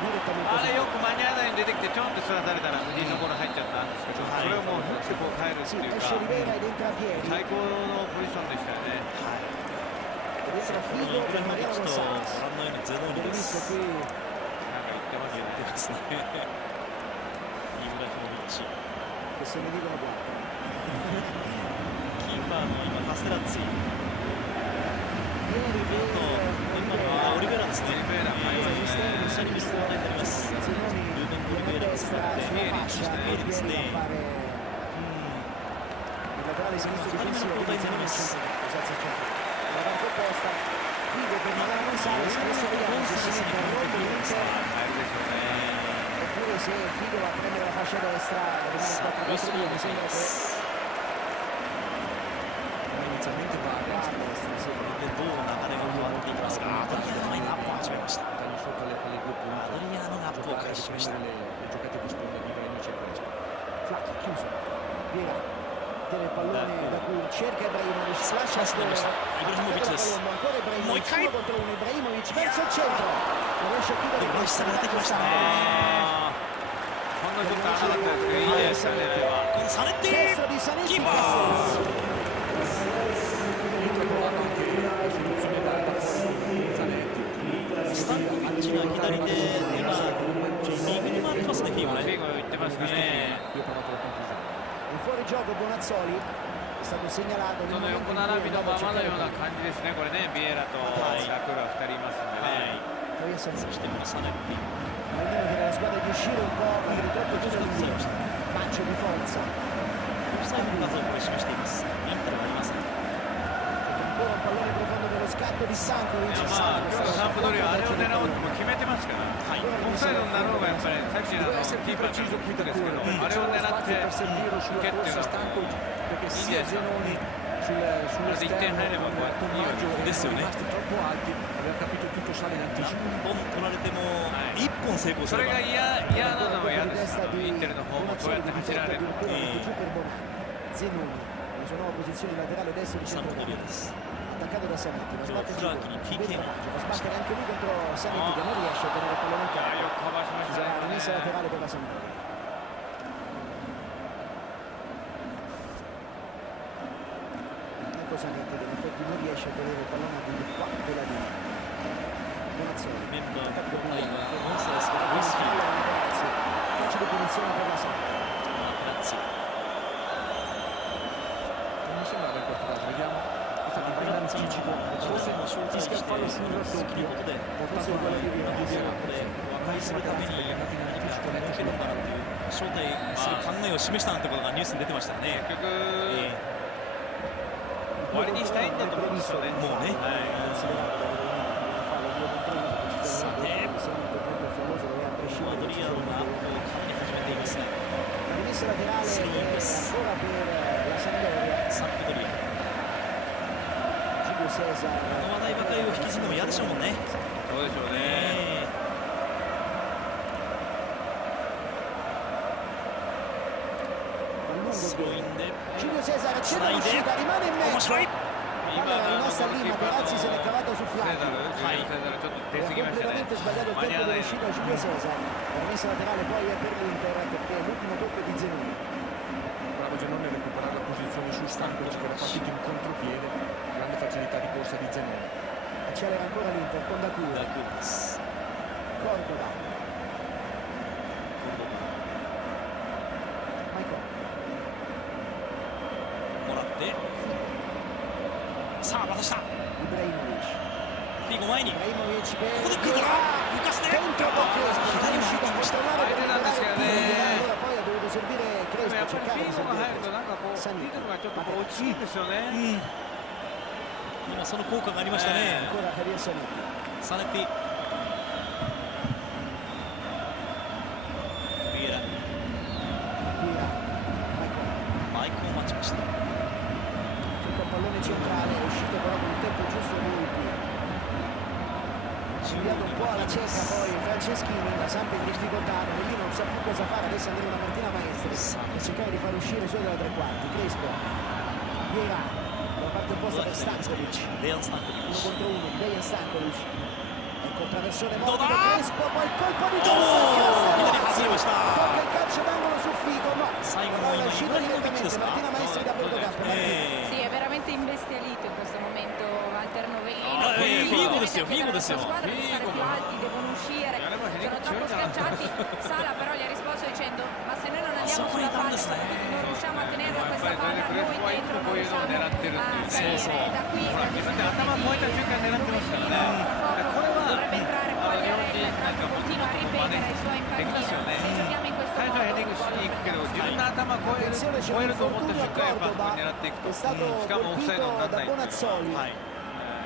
Direttamente あれよく間に合わないように出てきてちょんってすらされたら藤井のボール入っちゃったんですけど、それをもう振ってこう帰るって sì, いう esce か Rivera ed entra Pieri. 最高のポジションでしたよね。 Dentro この Figo イブラ e ヒモビッ Mariano チと Gonzalez. ご覧のようにゼノニ Abbiamo で visto す。 qui なんか言ってますよね。出ますね。イブラヒモビッチ、 che se ne dicono 4. キーパーの今カステラッツィ、 Pieri あと per 今のはオリベラですね。オリベラ入りますね。下にミスの問題になります。 Zenoni ルーベン・オリベ viene ラ a です destra ので、 sulla fascia e Pieri です Pieri ね。 a fare il laterale sinistro difensivo di Zenoni al centro. Davanti opposta, Figo per Mariano Gonzalez. Adesso vediamo se si mette a rompere l'Inter 入るでしょうね。 oppure se Figo va a prendere la fascia destra rimane 4-4-2. Mi sembra che Inizialmente va a destra, でどう流れが変わっていきますか。アドリアーノが今アップを始めました。 taglio sotto alle due アド punte. リアーノがアップを開始しました Le giocate disponibili Ibrahimovic e Crespo. Flacchi chiuso, Vieira tiene il pallone da cui cerca Ibrahimovic, lascia Ibrahimovicです。 ancora もう一 Ibrahimovic 回 1 contro 1, Ibrahimovic verso il centro, non riesce a chiudere でも下が出てきましたね。ほんのちょっと甘かったですけどいいですよね。あれはサネッティ destro di Zanetti, キーパー。 スタンコビッチが左で今右に回ってますね。フィーゴね。フィーゴ言ってますかね。 in fuorigioco Bonazzoli è stato segnalato その横並びのままのような感じですね。これね、ビエラとラクが2人いますんでね。 Tobias Sanetti. そしてこのサネッティ。 Almeno che la squadra di uscire un po' magari troppo chiusa, faccio di forza. オフサイドの数をこれ示しています。インターはありません。 Ancora un pallone profondo per lo scatto di Stankovic. いやまあ今日のサンプドリアあれを狙おうとも決めてますから、オフサイドになろうがやっぱりさっきのキーパーのキックですけど、あれを狙って受けっていうのは perché いいん sia じゃないですか。 Zenoni sull'esterno 1点入ればこうやっていいわけです。ですよね。 rimasti troppo alti, aveva capito tutto sale in 何 anticipo. 本取られても1本成功すそれればが嫌なのは嫌です。インテルの方もそうやって走られる。 Zenoni, la sua nuova posizione laterale destro di サンプドリ centrocampo. アです。 Attaccato da Zanetti, ma 今日 sbatte フラーキに PK が va a sbattere anche lui contro Zanetti che non riesce a tenere il pallone in よ campo. くカバーしました Sarà ね。 rimessa laterale per la Sampdoria. Ecco Zanetti che in effetti non riesce a tenere il pallone di qua della linea. Donazione. メンバー交代はゴンサレスからルイスフィーゴ、 Calcio di punizione per la Sampdoria. フラッツィ、 Non mi sembrava il quarto caso, vediamo. Infatti va in anticipo, forse fischia il fallo sul 好きな raddoppio, ことで portato alla Riviera. これ和解するために何か設けるのかなという招待する考えを示したなんてことがニュースに出てましたね。結局終わりにしたいんだと思うんですよね。もうね。さて、アドリアーノがアップをかなり始めていますが、 Rimessa laterale Sì, ancora per la Sampdoria. サンプドリア、 Giglio 話題ばかりを引き継ぐのも嫌でしょうもんね。そうでしょうね。スローインでGiulio Cesare c'è Slide. l'uscita, rimane in 面 mezzo. 白い。 Palla era rimasta lì, Materazzi se l'è cavato su flanco. セザルちょっと出過ぎましたね。 Completamente sbagliato il 間に合 tempo わない。 dell'uscita di Giulio Cesare. Permessa laterale poi è per l'Inter perché è l'ultimo tocco di Zenoni. Bravo Zenoni a recuperare la posizione su Stankovic che era partito in contropiede, grande facilità di corsa di Zenoni. Accelera ancora l'Inter con D'Acura. Cordova. Maicon. もらってさあ渡した。 Ibrahimovic. フィゴ前に Ibrahimovic ここで per 来るか Vieira. 浮かして Dentro Tocchio, non è riuscito a controllare per allora poi ha dovuto servire でも Crespo やっぱりフィ cercare di ーゴが入る servire となんかこうリズムがちょっとこう落ち着くんですよね。今その効果がありましたね。 ancora Javier Sanetti. サネティ、ビエラ、 Vieira. Maicon. マイクを待ちました。 Sul pallone centrale è uscito però con il tempo giusto lui qui. Si è inviato un po' alla cieca poi Franceschini, ma sempre in difficoltà, lì non sa più cosa fare, adesso andrà una Martina Maestri e cercare di far uscire i suoi dalla tre quarti. Crespo, Vieira, la parte opposta per Stankovic, デヤン・スタンコビッ 1 チ。 contro 1 di Dejan Stankovic. Ecco traversone morbido, Dov'è? Crespo, poi il colpo di 左 testa, 外れました。 tocca il calcio d'angolo su Figo, no, 最後の palla 今 uscita イブラヒモビッチで direttamente, すか。 Martina Maestri da Borgocampo. Sì, è veramente imbestialito in questo momento Walter Novellino. Figoですよ、フィーゴですよ。 La squadra deve stare più alti, devono uscire, sono troppo schiacciati. Sala però gli ha risposto dicendo ma se noi non andiamo sulla palla, soprattutto non riusciamo a tenerla questa palla, noi dietro non riusciamo a salire da qui. ほら自分で頭越えた瞬間狙ってますからね。これは dovrebbe entrare poi a Rella, tra l'altro continua a ripetere ai suoi in できますよ panchina. ね。 Se giochiamo in questo 最初はヘディングし modo に行くけど自分の頭越えると思った瞬間やっぱここ狙っていくと。 è stato しかもオフサイドになら colpito ない da Bonazzoli. はい。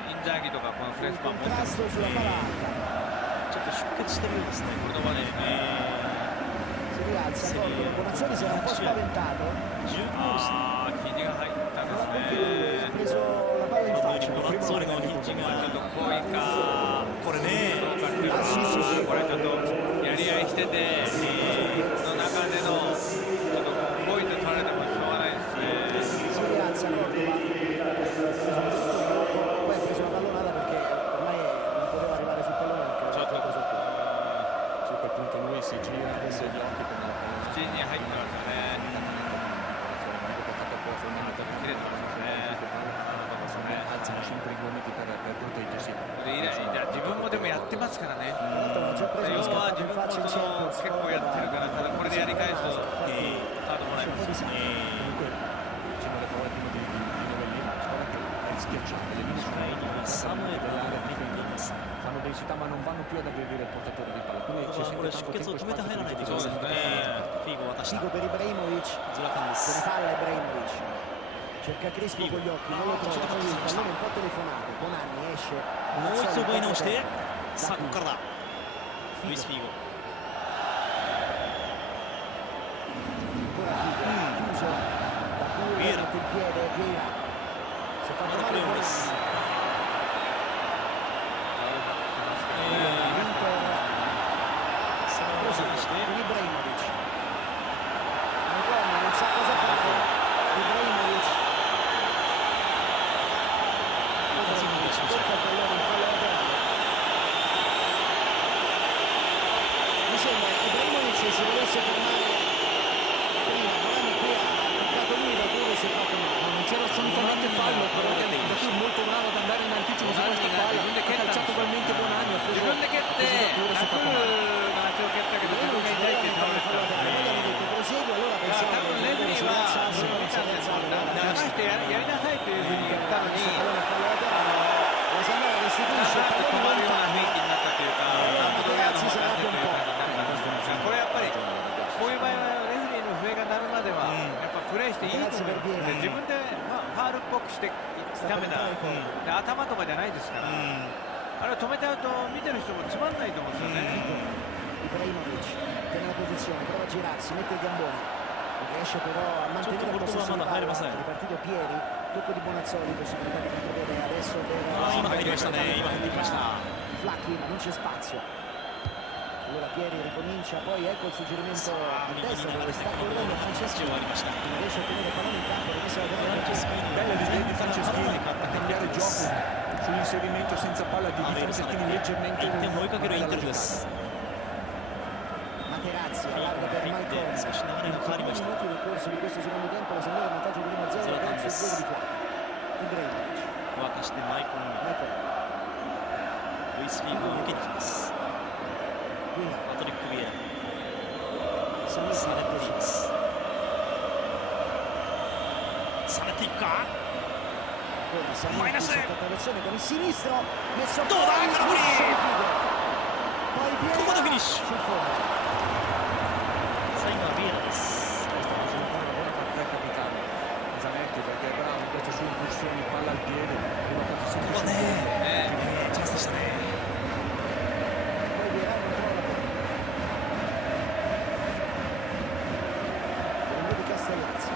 インザーギとかこのフレスパン持ってる Contrasto sulla pala alta. ちょっと出血してるようですね。これの場ですね。 Si rialza, Cordova. Bonazzoli si era un po' spaventato. 19ですね。ああ肘が入ったん Non ha です colpito, ね。 ha preso la palla in ボ faccia. ラッツォリのヒンジちょっがとこういかこれね。そうかっていうかこれちょっとやり合いしててその中でのちょっとポイント取られてもしょうがないですね。 Si rialza Cordova. Poi ha preso la pallonata perché ormai non poteva arrivare sul pallone perché Certo. era troppo sotto. Su quel punto lui si gira, prende gli occhi con la 口に入ってますよね。 切れてますよね。 alzano sempre i gomiti per proteggersi. これ以来自分もでもやってますからね。 Tra l'altro aveva già preso 要 una は scappata 自 in 分も faccia in その Champions. 結構やってるからただこれでやり返すとカードもらえ C'è ま un po' す。 di sangue. Comunque, dicendo le parole prima di Novellino, squadra che è schiacciata, le linee sono サムエルが出ています。 fanno densità ma non vanno più ad aggredire il portatore di palla, quindi こ ci こはこ sente れ tanto 出血 tempo を止めて e 入らないといけません。そうですね。フィーゴ渡した Figo per Ibrahimovic. ズラタンで Se ne す。 palla Ibrahimovic. Cerca Crespo con gli occhi, non lo trova. Poi il pallone un po' telefonato. Bonanni esce. もう一度 Bonazzoli 奪い直して tocca さあここからだ。ルイス・フィーゴ。 Ancora Figo. Chiuso. Da cui Vieira. mette il piede. Vieira. Si è fatto male Bonanni. L'Inter そのままにして con Ibrahimovic. Maicon non sa cosa fare. Ibrahimovic. Tocca il pallone in fallo laterale. Mi sembra che Ibrahimovic si dovesse fermare prima. Bonanni qui ha toccato lui da dove si è fatto male. non c'era assolutamente fallo, però da cui molto bravo ad andare in anticipo su questa palla, ha calciato ugualmente Bonanni, ha 自 preso 分で蹴ってタックルの足を蹴ったけど自分が痛いって倒れてたんで。 Poi gli hanno detto prosegui, allora だから pensavo 多分レフェリーはそれを見たんですよ。流してやりなさいというふうに言ったのに、 なんとなく止まるような雰囲気になったというか、ナンドドリアの方が出てという感じになったんですが、これやっぱりこういう場合はレフェリーの笛が鳴るまではやっぱプレーしていいと思うんで、自分でファウルっぽくしてダメだ。で頭とかじゃないですから。あれを止めちゃうと見てる人もつまんないと思うんですよね。 Ibrahimovic tiene la posizione, prova a girarsi, mette il gambone. riesce però a mantenere il possesso di palla, ripartito Pieri, tocco di Bonazzoli, possibilità di controvedere adesso per Flacchi, ma non c'è spazio. Allora Pieri ricomincia, poi ecco il suggerimento a destra dove sta correndo Franceschini, non riesce a tenere il pallone in campo, bella l'idea di Franceschini a cambiare gioco sull'inserimento senza palla di Franceschini leggermente Materazzi allarga per Maicon, minuti nel corso di questo secondo tempo, la signora vantaggio di 1-0 verso il gol di Ibrahimovic. Attraversione con il sinistro, messo poi Vieira sul fondo. Zanetti perché bravo in queste sue incursioni, palla al piede, una cosa sempre poi Vieira non trova la di Castellazzi,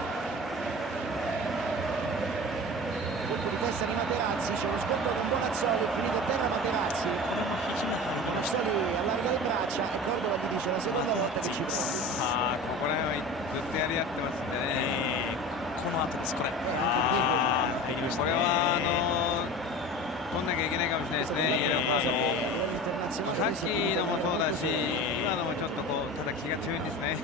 colpo di testa di Materazzi, c'è lo scontro con Bonazzoli, finito a terra Materazzi, Bonazzoli allarga le braccia e Cordova gli dice la seconda volta che ci prova. これはずっとやり合ってますね。この後ですこれ。これは取んなきゃいけないかもしれないですね、イエローカードを。さっきのもそうだし、今のもちょっとこうただ気が強いんですね。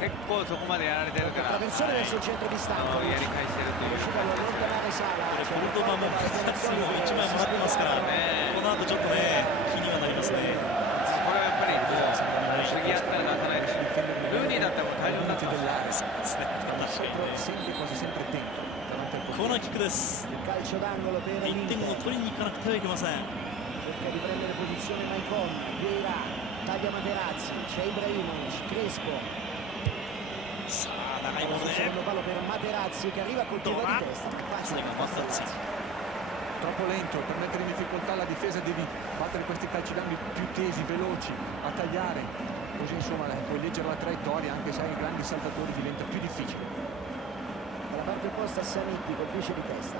結構そこまでやられてるから、やり返してるという。ポルトガルも1枚もらってますからね。この後ちょっとね気にはなりますね。これはやっぱりこう次やったら出さないと。ルーニーだったらもう大丈夫だったんですよ。コーナーキックです。1点を取りに行かなくてはいけません。Cerca di prendere posizione Maicon, Vieira, taglia Materazzi, c'è Ibrahimovic, Crespo. さあ長いボールで。 Secondo palo per Materazzi che arriva col tiro di testa. Troppo lento per mettere in difficoltà la difesa, devi battere questi calci d'angolo più tesi, veloci, a tagliare, così insomma puoi leggere la traiettoria, anche se hai grandi saltatori diventa più difficile. Dalla parte opposta Sanitti colpisce di testa,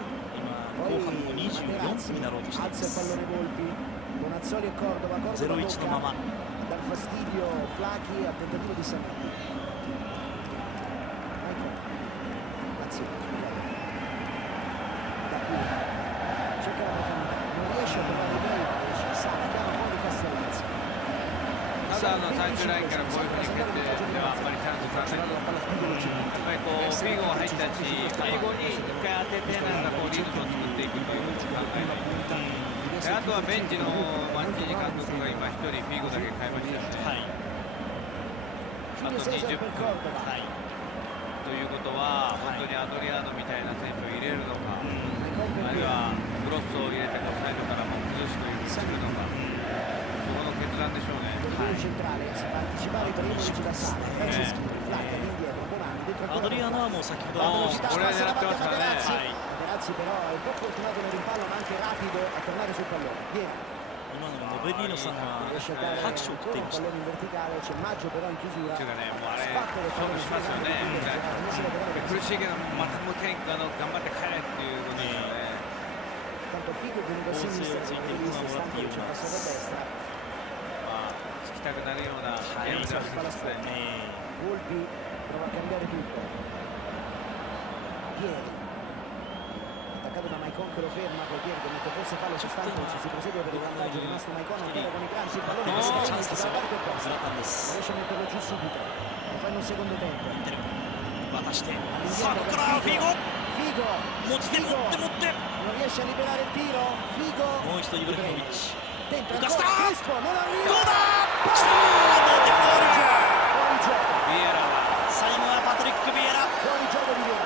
poi Materazzi alza il pallone Volpi, Bonazzoli e Cordova tocca, dal fastidio Flacchi al tentativo di Sanitti. Da qui cerca la profondità, non riesce a trovare i bei, sa piano fuori Castellazzi. ただ最終ラインからこういうふうに蹴ってではあんまりチャンスがない。やっぱりこうフィーゴが入ったし、フィーゴに1回当ててなんかこうリズムを作っていくという考えがいい。であとはベンチのマンチーニ監督が今1人フィーゴだけ変えましたよね。あと20分。ということは本当にアドリアーノみたいな選手を入れるのか、あるいはクロスを入れてこうサイドからも崩すというふうにするのか、そこの決断でしょうね。アドリアーノはもう先ほどこれ狙ってますからね。Materazzi però è un po' fortunato nel rimpallo ma anche rapido a tornare sul pallone. Viene. 今のノベリーノさんが拍手を送っていました。 pallone in verticale, c'è Maggio però in chiusura. というかね、もうあれ勝負しますよね。苦しいけどまたもう一回頑張って帰れっていうことですよね。 Tanto Figo venuto a sinistra, stanco c'è passato a destra. つきたくなるようなゲームではありますね。 Volpi prova a cambiare tutto. Pieri. Attaccato da Maicon che lo ferma, poi Pieri che mette forse fallo su Stankovic, si prosegue per il vantaggio, è rimasto Maicon ancora con i calci, il pallone dalla parte opposta. Non riesce a metterlo giù subito. Lo fa in un secondo tempo. 渡してさあここからフィーゴ Figo 持ち手持って non riesce a liberare il tiro. Figo もう一度イブラヒモビッチ tenta 浮かした ancora Crespo, non どう arriva. だきたー同点ゴール Fuori gioco. ビエラは最後はパトリック・ビエラ Fuori gioco di Viera.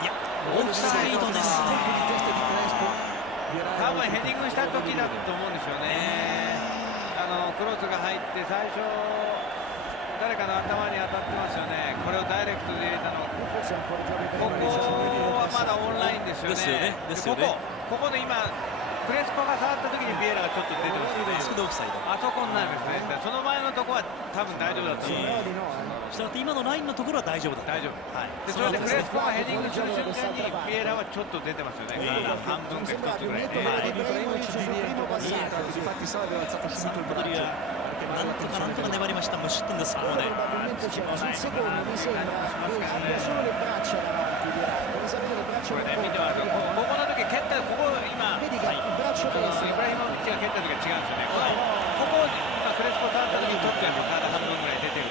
いやオフサイドですね多分ヘディングした時だと思うんですよね。クロスが入って最初誰かの頭に当たってますよね。これをダイレクトで入れたの。ここはまだオンラインですよね。ここで今クレスポが触った時にビエラがちょっと出てますよね。あそこになるんですね。その前のとこは多分大丈夫だと思う。したら今のラインのところは大丈夫だ。大丈夫。でそれでクレスポがヘディングする瞬間にビエラはちょっと出てますよね。半分か1つぐらい。サンプドリアなんとか粘りました。無失点です。ここで。これね、見てもらうと、ここの時蹴った、ここ今、イブラヒモビッチが蹴った時は違うんですよね。ここ今クレスポ触った時にちょっとやっぱ体半分ぐらい出てる。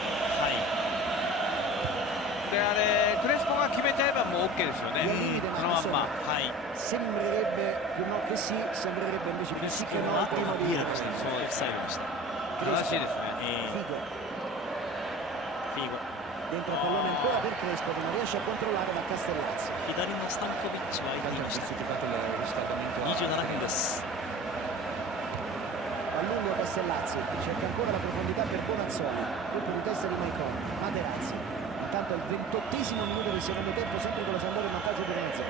であれクレスポが決めちゃえばもう OK ですよね。そのまんま。Sembrerebbe che sì, sembrerebbe invece che sì che no. Primo di そうオフサイドでした。正しいですね。フィーゴ。 Dentro il pallone ancora per Crespo che non riesce a controllare la Castellazzi. 左のスタンコビッチは間にいました。27分です。 A lungo Castellazzi cerca ancora la profondità per Bonazzoli. Colpo di testa di Maicon. Materazzi. Intanto il 28esimo minuto del secondo tempo, sempre con la Sampdoria in vantaggio di 1-0.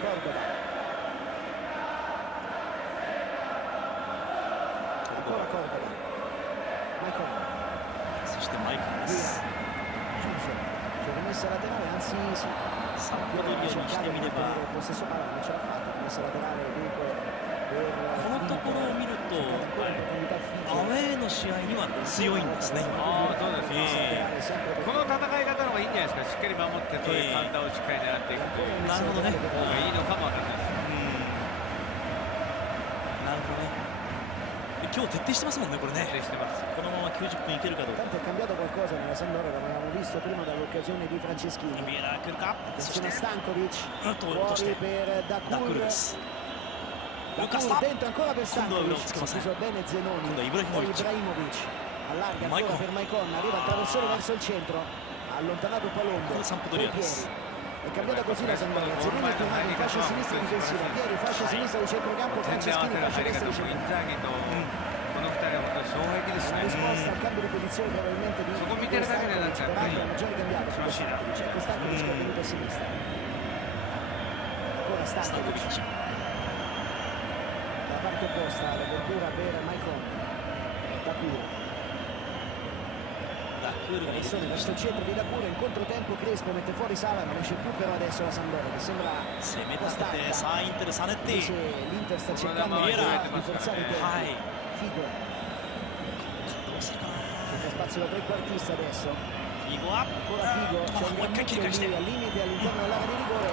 Cordova. Ancora Cordova. Maicon. そしてマイコンです。 rimessa laterale, anzi sì, サンプドリアにしてみれば possesso palla non ce l'ha fatta, rimessa laterale dunque このところを見るとアウェーの試合には強いんですね。そうですね。この戦い方の方がいいんじゃないですか。しっかり守ってそういうカウンターをしっかり狙っていくと、なるほどね。方がいいのかもわからないです。なるほどね。今日徹底してますもんね、これね。徹底してます。このまま90分いけるかどうか。 Tanto è cambiato qualcosa nella Sampdoria, l'avevamo visto prima dall'occasione di Franceschini. ビエラ来るか。そして Stankovic 落として per ダクルです。 Dentro ancora per Stankovic, chiuso bene Zenoni, poi Ibrahimovic allarga ancora per Maicon, arriva al traversone verso il centro, ha allontanato Palombo, Pieri. È cambiata così la Sampdoria, Zenoni è tornato in fascia sinistra difensiva, Pieri fascia sinistra di centrocampo, Franceschini fascia destra di centrocampo. La risposta al cambio di posizione probabilmente di Stankovic, peraltro hanno già ricambiato Stankovic che è venuto a sinistra. Ancora Stankovic. Parte opposta, l'apertura per Maicon. Dacur pressione verso il centro di Dacur, in controtempo Crespo mette fuori Sala, non esce più però adesso la Sampdoria che sembra stanca. L'Inter sta cercando di forzare i tempi. Figo cerca spazio da trequartista adesso. Ancora Figo, c'è un momento lì al limite all'interno dell'area di rigore e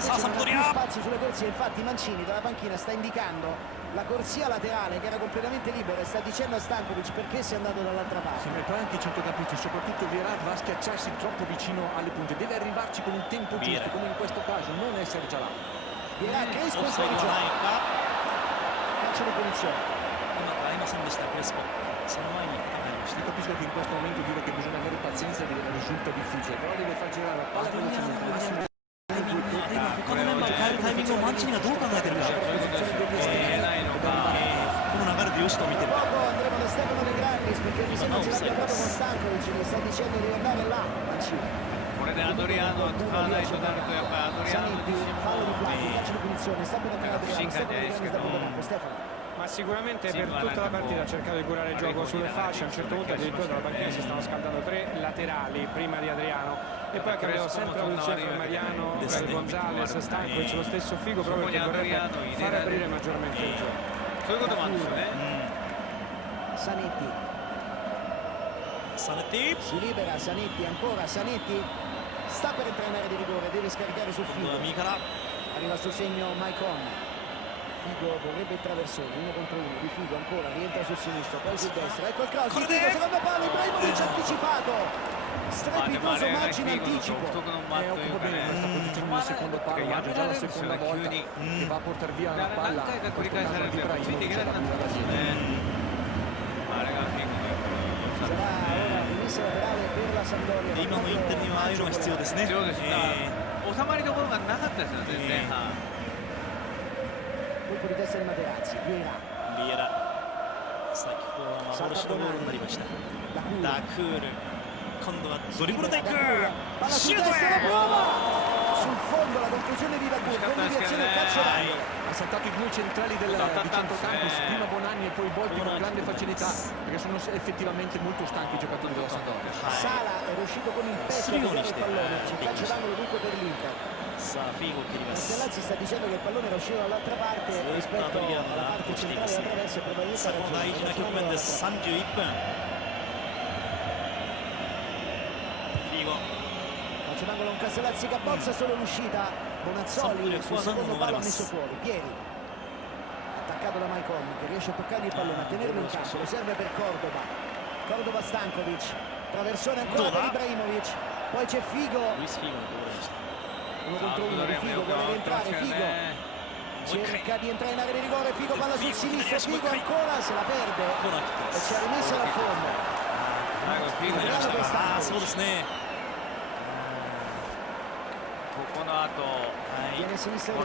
invece non ha più spazio sulle corsie. Infatti Mancini dalla panchina sta indicando la corsia laterale che era completamente libera e sta dicendo a Stankovic perché si è andato dall'altra parte. Sembrano i centrocampisti, soprattutto Vieira va a schiacciarsi troppo vicino alle punte, deve arrivarci con un tempo giusto, come in questo caso, non essere già là. Vieira, Crespo e fuori gioco. Calcio di punizione. Io capisco che in questo momento dire che bisogna avere pazienza risulta difficile, però deve far girare la palla velocemente. 他のメンバーを変えるタイミングをマンチニがどう考えてるか。この流れでよしと見てるか。これでアドリアーノを使わないとなるとやっぱりアドリアーノ自身も不信感じゃないですけど。 Ma sicuramente per tutta la partita ha cercato di curare il gioco sulle fasce, a un certo punto addirittura dalla panchina si stanno scaldando 3 laterali prima di Adriano e poi ha cambiato sempre la posizione tra Mariano, Gonzalez, Stankovic, lo stesso Figo proprio perché vorrebbe far aprire maggiormente il gioco. Zanetti si libera, Zanetti ancora, Zanetti sta per entrare in area di rigore, deve scaricare sul Figo, arriva sul segno Maicon. Figo vorrebbe il traversone, 1 contro 1 di Figo ancora, rientra sul sinistro, poi sul destro, ecco il cross di Figo, secondo palo, Ibrahimovic anticipato, strepitoso Maggi in anticipo. Occupa bene questa posizione nel secondo palo, Maggio già la seconda volta che va a portare via la palla, sarà ora rimessa laterale per la Sampdoria. 今のインテルにはああいうのが必要ですね。収まりどころがなかったですよね、前半。 colpo di testa di Materazzi, Vieira 先ほどは幻のゴールになりました。ダクール今度はドリブルでいくシュートへ sul fondo la conclusione di Dagur con deviazione del calcio d'angolo. Ha saltato i due centrali di centrocampo, prima Bonanni e poi Boldi con grande facilità, perché sono effettivamente molto stanchi i giocatori della Sampdoria. Sala è uscito con il petto a piegare il pallone, c'è calcio d'angolo dunque per l'Inter. Castellazzi sta dicendo che il pallone era uscito dall'altra parte rispetto alla parte centrale della traversa e probabilmente ha ragione. 31分 Calcio d'angolo con Castellazzi che abbozza solo l'uscita. Bonazzoli sul secondo palo ha messo fuori. Pieri attaccato da Maicon che riesce a toccargli il pallone, a tenerlo in campo, lo serve per Cordova Stankovic, traversone ancora per Ibrahimovic, poi c'è Figo, uno contro uno di Figo, vuole rientrare Figo, cerca di entrare in area di rigore, Figo palla sul sinistro, Figo ancora se la perde e ci ha rimessa dal fondo. Viene a sinistra di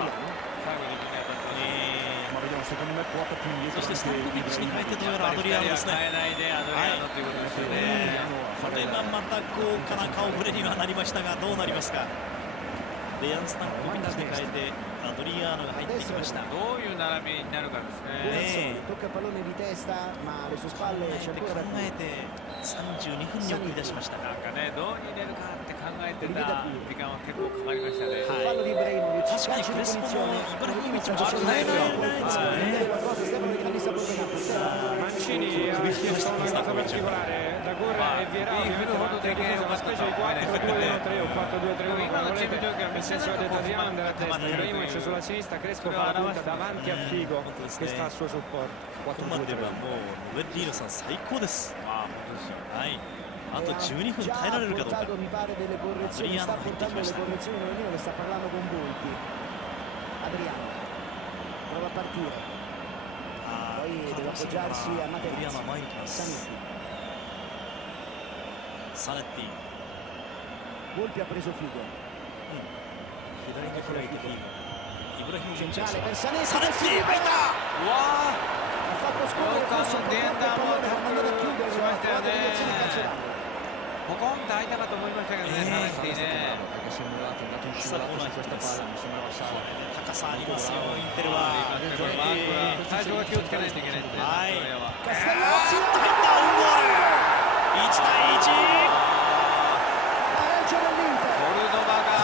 Ma vediamo, secondo me quota più indietro. そしてスタンコビッチに変えてどうやらアドリアーノですね。これがまた豪華な顔ぶれにはなりましたが、どうなりますか。デヤン・スタンコビッチに変えてアドリアーノが入ってきました。どういう並びになるかですね。tocca il pallone di testa, ma alle sue spalle c'è ancora da 考えて32分に送り出しました。なんかね、どうに入れるかって考えてた時間は結構かかりましたね。fallo di Ibrahimovic, 確かにクレスポもイブラヒモビッチもcalcio di Mancini ha chiesto una cosa particolare. Dagur e Vieira ovviamente vanno a una specie di 4-2-1-3 o 4-2-3-1, nel senso che ha detto Adriano andare a destra, Ibrahimovic sulla sinistra, Crespo fa la punta davanti a Figo che sta al suo supporto. ここまではもうウェッディーノさん最高です。はい。あと12分耐えられるかどうか。 mi pare delle correzioni, sta portando le correzioni Novellino che sta parlando con Volpi. Adriano prova a partire, poi deve appoggiarsi a Materazzi. Sanetti, Volpi ha preso Figo, centrale per Sanetti, ha fatto scorrere forse un po' troppo il pallone, ha mandato a chiudere, ha trovato direzione di calcio d'angolo. ポコンと開いたかと思いましたけどね、サネッティね。高さありますよ、インテルは。最初は気をつけないといけないんで、はい。カステラッツィ、入ったオウンゴール。1対1。コルドバが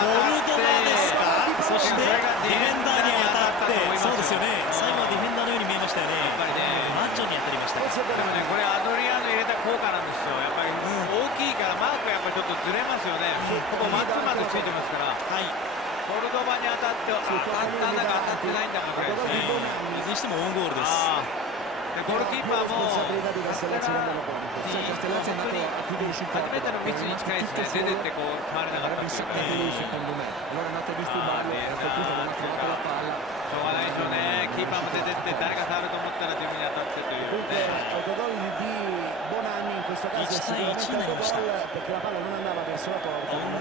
ですか。そしてディフェンダーに当たって、そうですよね。最後はディフェンダーのように見えましたよね。やっぱりね、マッチョに当たりました。でもね、これアドリアーノ入れた効果なんですよ。やっぱり大きいからマークがやっぱりちょっとずれますよね。ここマッチまでついてますから。はい。コルドバに当たって当たったんだか当たってないんだかぐらいですね。いずれにしてもオウンゴールです。でゴールキーパーも初めてのミスに近いですね。出てってこう決まれなかったっていうか。しょうがないでしょうね。キーパーも出てって誰が触ると思ったら自分に当たってというね。1対1になりました。オウン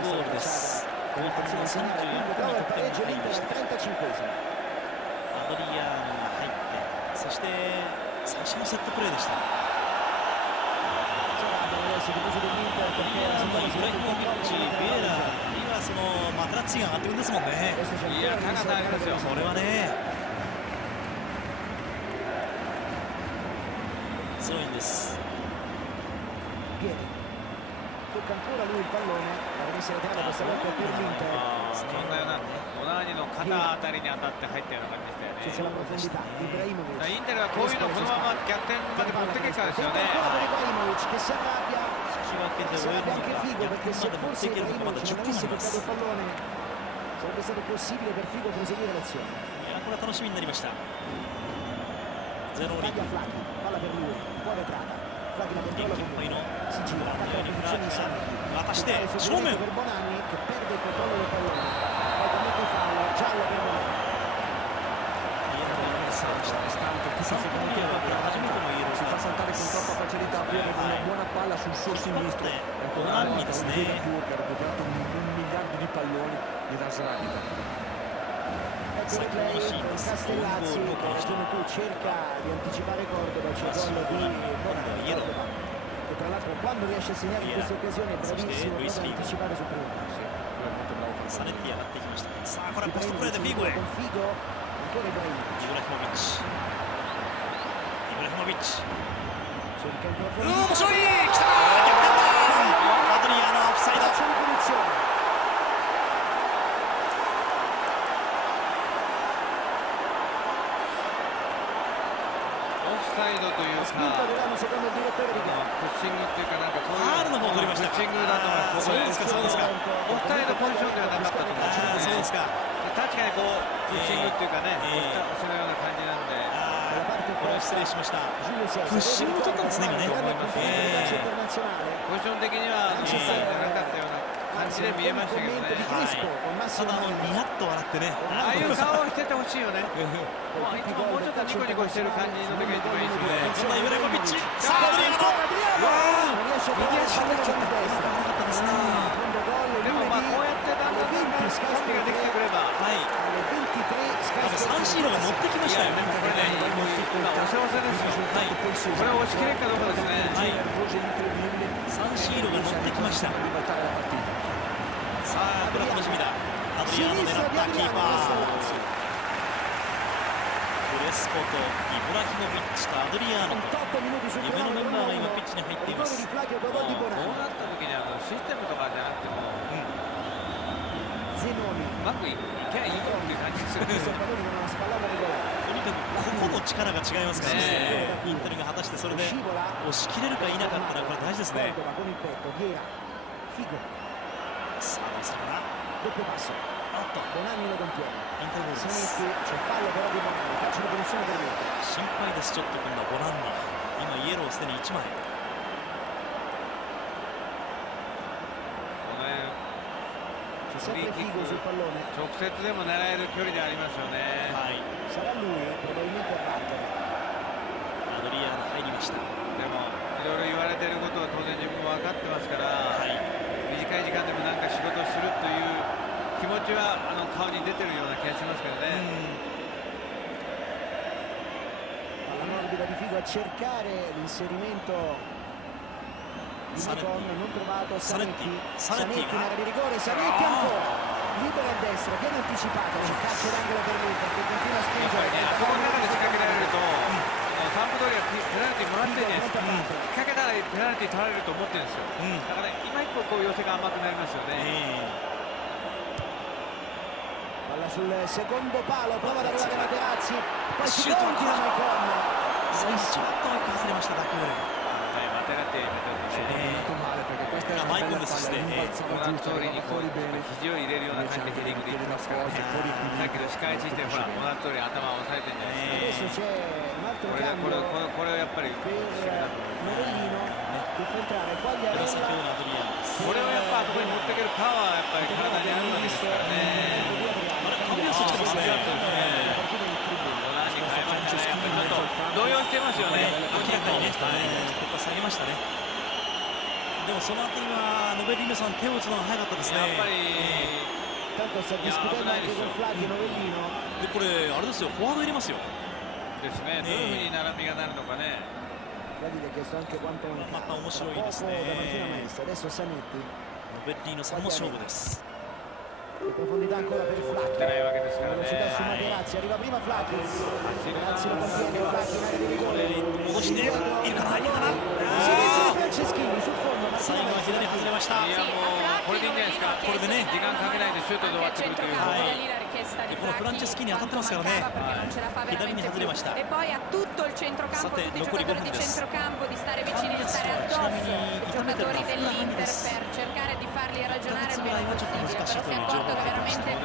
ゴールです。後半の34分に得点を取りました。アドリアーノが入って、そして最初のセットプレーでした。イブラヒモビッチ、ビエラにはそのマテラッツィが上がってくるんですもんね。いや、高さありますよ。それはね、スローインです。tocca ancora lui il pallone, la rimessa laterale questa volta per l'Inter. そんなようなオナーニの肩あたりに当たって入ったような感じでしたよね。c'è la profondità, Ibrahimovic. インテルはこういうのこのまま逆転まで持ってけるかですよね。Ibrahimovic che si arrabbia, 引き分けで終えるのか、 Figo 逆 perché 転 se まで持って forse いけるのか、まだ Ibrahimovic 10 non 分あ avesse りま toccato す。 il pallone sarebbe stato possibile per Figo proseguire l'azione. いや、これは楽しみになりました。ゼロに Taglia Flacchi, palla per lui, fuori entrata. Flacchi la controlla con lui, si gira, attacca la posizione di Sanetti. 渡して正面。 per Bonanni che perde il controllo del pallone. Poi commette fallo, giallo per Bonanni. サンパドリアはこれ初めてのイエロー Si fa saltare con troppa facilità, avere una buona palla sul suo sinistro. Bonanniですね。 che ha recuperato 1 miliardo di palloni di Rasradita. Ecco il play con Castellazzi, come tu cerca di anticipare Cordova, c'è il gol di Bonanni. Che tra l'altro quando riesce a segnare in queste occasioni è bravissimo proprio ad anticipare su prima. サネッティ上がってきました。さあこれはポストプレーでフィーゴへ。イブラヒモビッチ。面白い。来たー、逆転だ。アドリアーノオフサイド。オフサイドというか、プッシングっていうか、なんかそういうファールの方を取りました。プッシングだと思います。そうですか、そうですか。オフサイドポジションではなかったと思います。そうですか。確かにこうプッシングっていうかね、そのような感じなんで。これは失礼しました。プッシングを取ったんですね、今ね。ポジション的にはオフサイドじゃなかったような感じで見えましたけどね。ただニヤッと笑ってね。ああいう顔をしててほしいよね。いつももうちょっとニコニコしてる感じの時が一番いいですよね。今度はイブラヒモビッチ。さあアドリアーノ。右足がちょっとなかったですね。でもまあこうやってだんだんコンビができてくれば、サンシーロが乗ってきましたよね。これね、今押せ押せですよ。これを押し切れるかどうかですね。サンシーロが乗ってきました。さあこれは楽しみだ。アドリアーノ狙ったキーパー。プレスコとイブラヒモビッチとアドリアーノと夢のメンバーが今ピッチに入っています。こうなった時にシステムとかじゃなくても、うまくいけばいいとっていう感じですよね。とにかく個々の力が違いますからね。インテルが果たしてそれで押し切れるか否かってのはこれ大事ですね。さあどうするかな。インテルボールです。心配です。ちょっと今度はボランニ。今イエローすでに1枚。フリーキック直接でも狙える距離でありますよね。はい。アドリアーノ入りました。でもいろいろ言われていることは当然自分も分かってますから、短い時間でもなんか仕事をするという気持ちは顔に出てるような気がしますけどね。サネッティがやっぱりね、あそこの中で仕掛けられると、サンプドリアペナルティもらってるじゃないですか。仕掛けたらペナルティ取られると思ってるんですよ。だから今一歩こう寄せが甘くなりますよね。sul secondo palo, prova ad arrivare Materazzi, poi si Shooter. continua Maicon. ちょっと外れましただけマテラティマイコンですしね。ご覧の通りにこう肘を入れるような感じでヘディングでいってますからね。さっきの仕返ししてほらご覧の通り頭を押さえてるんじゃないですか。これはやっぱり不思議だと思う。これをやっぱあそこに持っていけるパワーはやっぱり体にあるわけですからね。動揺してますよね。明らかにね、ここ下げましたね。でもそのあたりはノベリーノさん手を打つのが早かったですね。やっぱり危ないですよ。でこれあれですよ、フォワード入れますよ。ですね。どういうふうに並びがなるのかね。また面白いですね。ノベリーノさんの勝負です。profondità ancora per Flacchi, velocità su Materazzi, arriva prima Flacchi, Materazzi lo contiene, Flacchi in area di rigore, Franceschini sul fondo, 最後は左外れました。いやもうこれでいいんじゃないですか。これでね、時間かけないでシュートで終わってくるという。このフランチェスキーに当たってますからね。左に外れました。E poi a tutto il centrocampo, tutti i giocatori di centrocampo di stare vicini, di stare addosso i giocatori dell'Inter per cercare di farli ragionare il meno possibile. Però si è accorto che veramente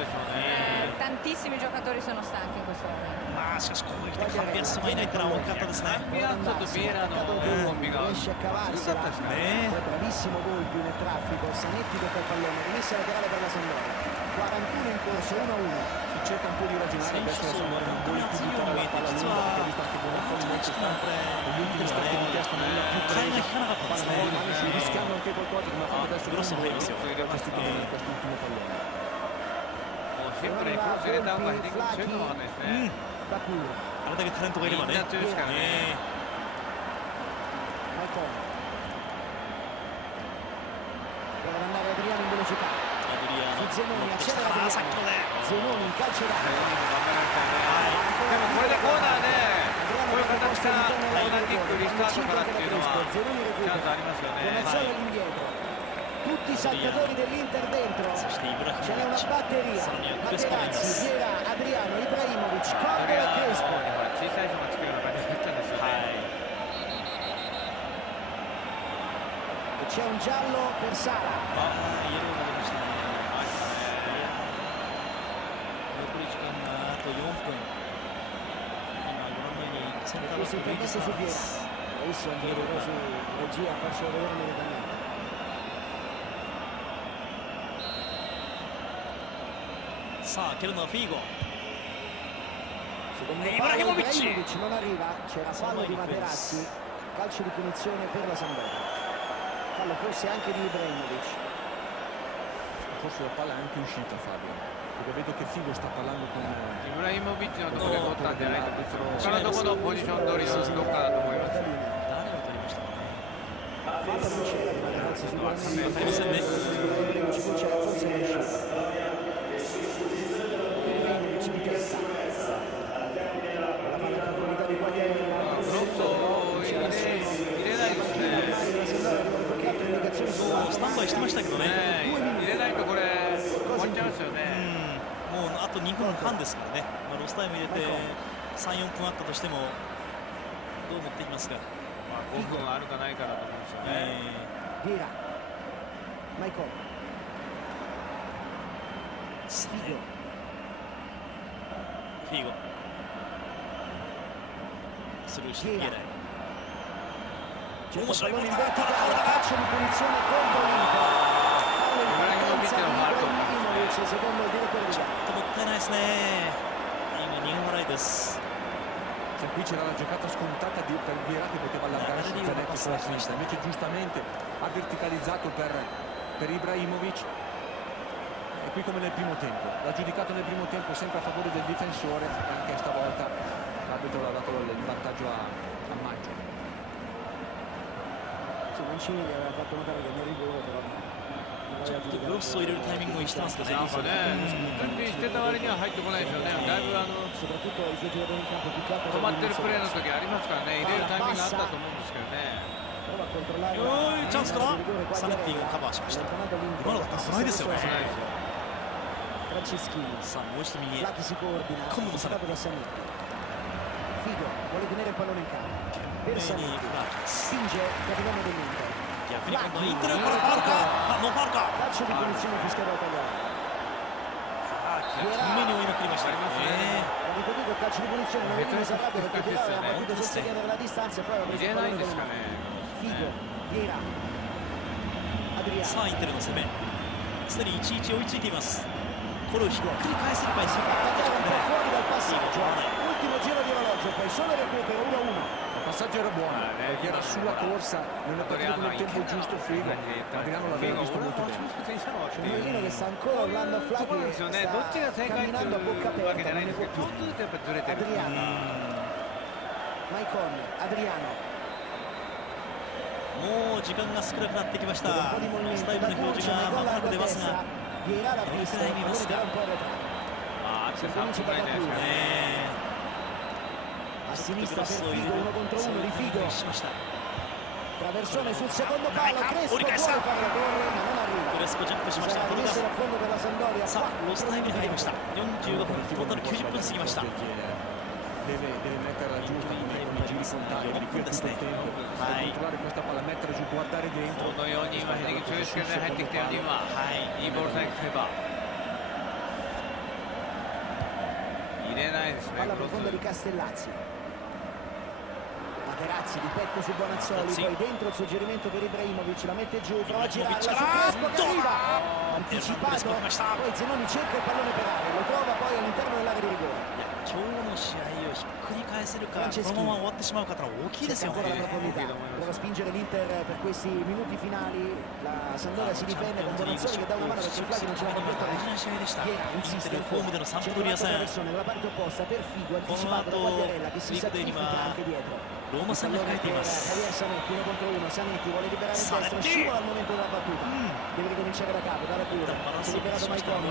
tantissimi giocatori sono stanchi in questo momento. まあしかしこういったカンビアスがいないってのは大きかったですね。ビアントとビエラのコンビがriesce a cavarsi, bravissimo Volpi nel traffico, Zanetti tocca il pallone, rimessa laterale per la Sampdoria, 41 in corso, 1-1. Cerca un po' di ragionare verso la Sampdoria, non vuole più buttare la palla lunga perché ha visto anche buona forma negli ultimi stacchi di testa non l'ha più preso, rischiando anche qualcosa come ha fatto adesso quest'ultimo pallone. シンプルにクロス入れた方がヘディング強いかもわかんないですね。あれだけタレントがいればね。みんな強いですからね。Prova ad andare Adriano in velocità. Zenoni, accelera Adriano. Zenoni in calcio d'angolo. でもこれでコーナーね、こういう形からコーナーキックリスタートからっていうのはチャンスありますよね。 Tutti i saltatori dell'Inter dentro, ce n'è una batteria, Materazzi, Vieira, Adriano, Ibrahimovic, Cordoba e Crespo. C'è un giallo per Sala. Questo intervento su Vieira, adesso Angelo Rosi, regia, faccio vedere immediatamente. Ibrahimovic non arriva, c'era fallo di Materazzi, calcio di punizione per la Sampdoria, fallo forse anche di Ibrahimovic, forse la palla è anche uscita, Fabio, perché vedo che Figo sta parlando con Ibrahimovic のところで取ったんじゃないかと、他のところのポジション取りのどっかだと思います。fallo non c'era di Materazzi sicuramente, Ibrahimovic c'era forse non uscita. Standby してましたけどね。入れないとこれ終わっちゃいますよね。もうあと2分半ですからね。ロスタイム入れて3、4分あったとしてもどう持っていきますか。5分あるかないかだと思うんですよね。ビエラ、マイコン、フィーゴ、スルーしてビエラ。C'è un pallone in verticale, calcio di punizione contro l'Inter. Fallo in partenza di Ibrahimovic, secondo il direttore di gara. もったいないですね。今2本払いです。 Cioè, qui c'era la giocata scontata per Vieira che poteva allargare sul Zanetti sulla sinistra, invece giustamente ha verticalizzato per Ibrahimovic. E qui come nel primo tempo, l'ha giudicato nel primo tempo sempre a favore del difensore, e anche stavolta l'arbitro ha dato il vantaggio a Maggio. Mancini aveva fatto notare che nel rigore però ちょっとクロスを入れるタイミングをしてますかね。なんかね、準備してた割には入ってこないですよね。だいぶ止まってるプレーの時ありますからね、入れるタイミングがあったと思うんですけどね。チャンスかな。サネッティがカバーしました。今のだったら危ないですよね。さあもう一度右へ。今度のサネッティ。Figo vuole tenere il pallone in campo. Bersani spinge capitano dell'Inter. Inter ancora fareか。ノーファウルか。 Calcio di punizione fischiato da Tagliare. 目に追い抜きました。Ha ripetuto il calcio di punizione, non veniva salvato perché Tagliare aveva potuto sostenere la distanza e poi aveva preso il pallone del Figo, Vieira, Adriano. さあインテルの攻め。すでに1-1追いついています。これをひっくり返せればいいですよ。 fuori dal passaggio. Ultimo giro di orologio, poi solo recupero 1-1. Il passaggio era buono perché era sulla corsa, non è partito con il tempo giusto Figo. Adriano l'aveva visto molto bene. C'è un Mourinho che sta ancora urlando a Flacchi, sta camminando a bocca aperta, non ne può più. Adriano, Maicon, Adriano. もう時間が少なくなってきました。ロスタイムの表示がまもなく出ますが、Vieira l'ha visto, il pallone era un po' arretrato. Si comincia da Tagliare. A sinistra per Figo, 1 contro 1 di Figo. Traversone sul secondo palo, Crespo vuole fare la torre ma non arriva. クレスポジャンプしました。Sarà rimesso dal fondo per la Sampdoria. さあロスタイムに入りました。45分、トータル90分過ぎました。 Deve mettere la giusta con i giri frontali, di qui a tutto il tempo. Controllare questa palla, mettere giù, guardare dentro. このように今ヘディング中心で入ってきたように今いいボールさえ来れば入れないですね。 Palla profonda di Castellazzi. Materazzi di petto su Bonazzoli, poi dentro il suggerimento per Ibrahimovic, la mette giù, prova a girarla su Crespo che arriva. Anticipato, poi Zenoni cerca il pallone per area, lo trova poi all'interno dell'area di rigore. 今日の試合をひっくり返せるか、このまま終わってしまうかというのは大きいですよね。 Prova a spingere l'Inter per questi minuti finali, la Sampdoria si difende con Bonazzoli che dà una mano perché Flacchi non ce l'ha più. Vieira insiste al fondo, c'è un'altra traversone dalla parte opposta per Figo, anticipato da Quagliarella che si sacrifica anche dietro. ローマ戦が控えています。 Javier Zanetti 1 contro 1, Zanetti vuole liberare il destro, scivola al momento della battuta, deve ricominciare da capo, da recupero, si è liberato Maicon,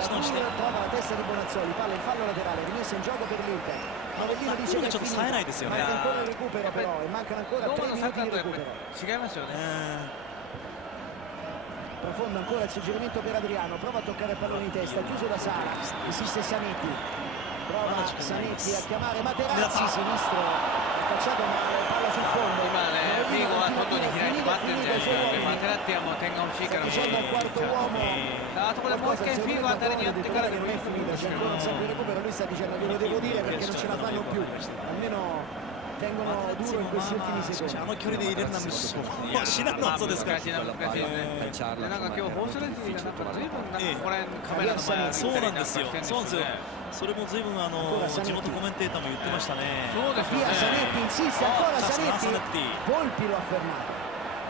trova la testa di Bonazzoli, palla in fallo laterale, rimessa in gioco per l'Inter. Novellino dice che è finita, manca ancora il recupero però, e mancano ancora 3 minuti di recupero. Profondo ancora il suggerimento per Adriano, prova a toccare il pallone in testa, chiuso da Sala, insiste Zanetti, prova Zanetti a chiamare Materazzi, sinistro, cacciato male, palla sul fondo. フィーゴは外に開いて待ってるんじゃないですか。マテラッティはもう点が欲しいからもうあそこでもう一回フィーゴあたりにやってからでもいいと思うんですけど。 lui sta dicendo glielo devo dire perché non ce la fanno più, almeno tengono duro in questi ultimi secondi. あの距離で入れるなんて至難の技ですから。難しいですね。なんか今日放送レンズになんか随分なんかここら辺カメラの前そうなんですよ。そうなんですよ。それも随分地元コメンテーターも言ってましたね。そうですよね。 Zanetti insiste ancora Zanetti, Volpi lo ha fermato.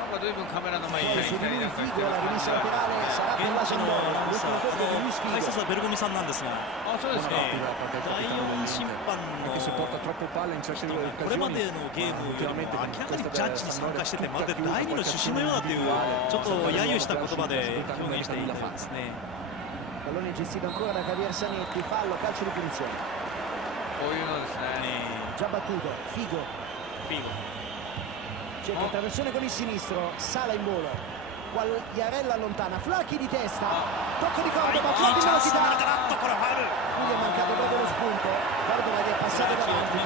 なんか随分カメラの前に行ったりなんかしてる。 La rimessa laterale sarà per la 現地のアナウンサ Sampdoria, l'ultimo colpo di Luis ー解 Figo. 説はベルゴミさんなんですが、あ、そうですか。第4審判 che se porta troppo palla in certe これま occasioni でのゲームよりも明らかにジャッジに参加してて、まるで第2の主審のようだというちょっと揶揄した言葉で表現していたんですね。 Pallone gestito ancora da Javier Zanetti, fallo, calcio di punizione. こういうのですね。 Già battuto, Figo. Cerca traversione con il sinistro, Sala in volo. Quagliarella allontana, Flacchi di testa, tocco di Cordova, fuori di velocità. Quindi è mancato proprio lo spunto. Cordova gli è passato davanti,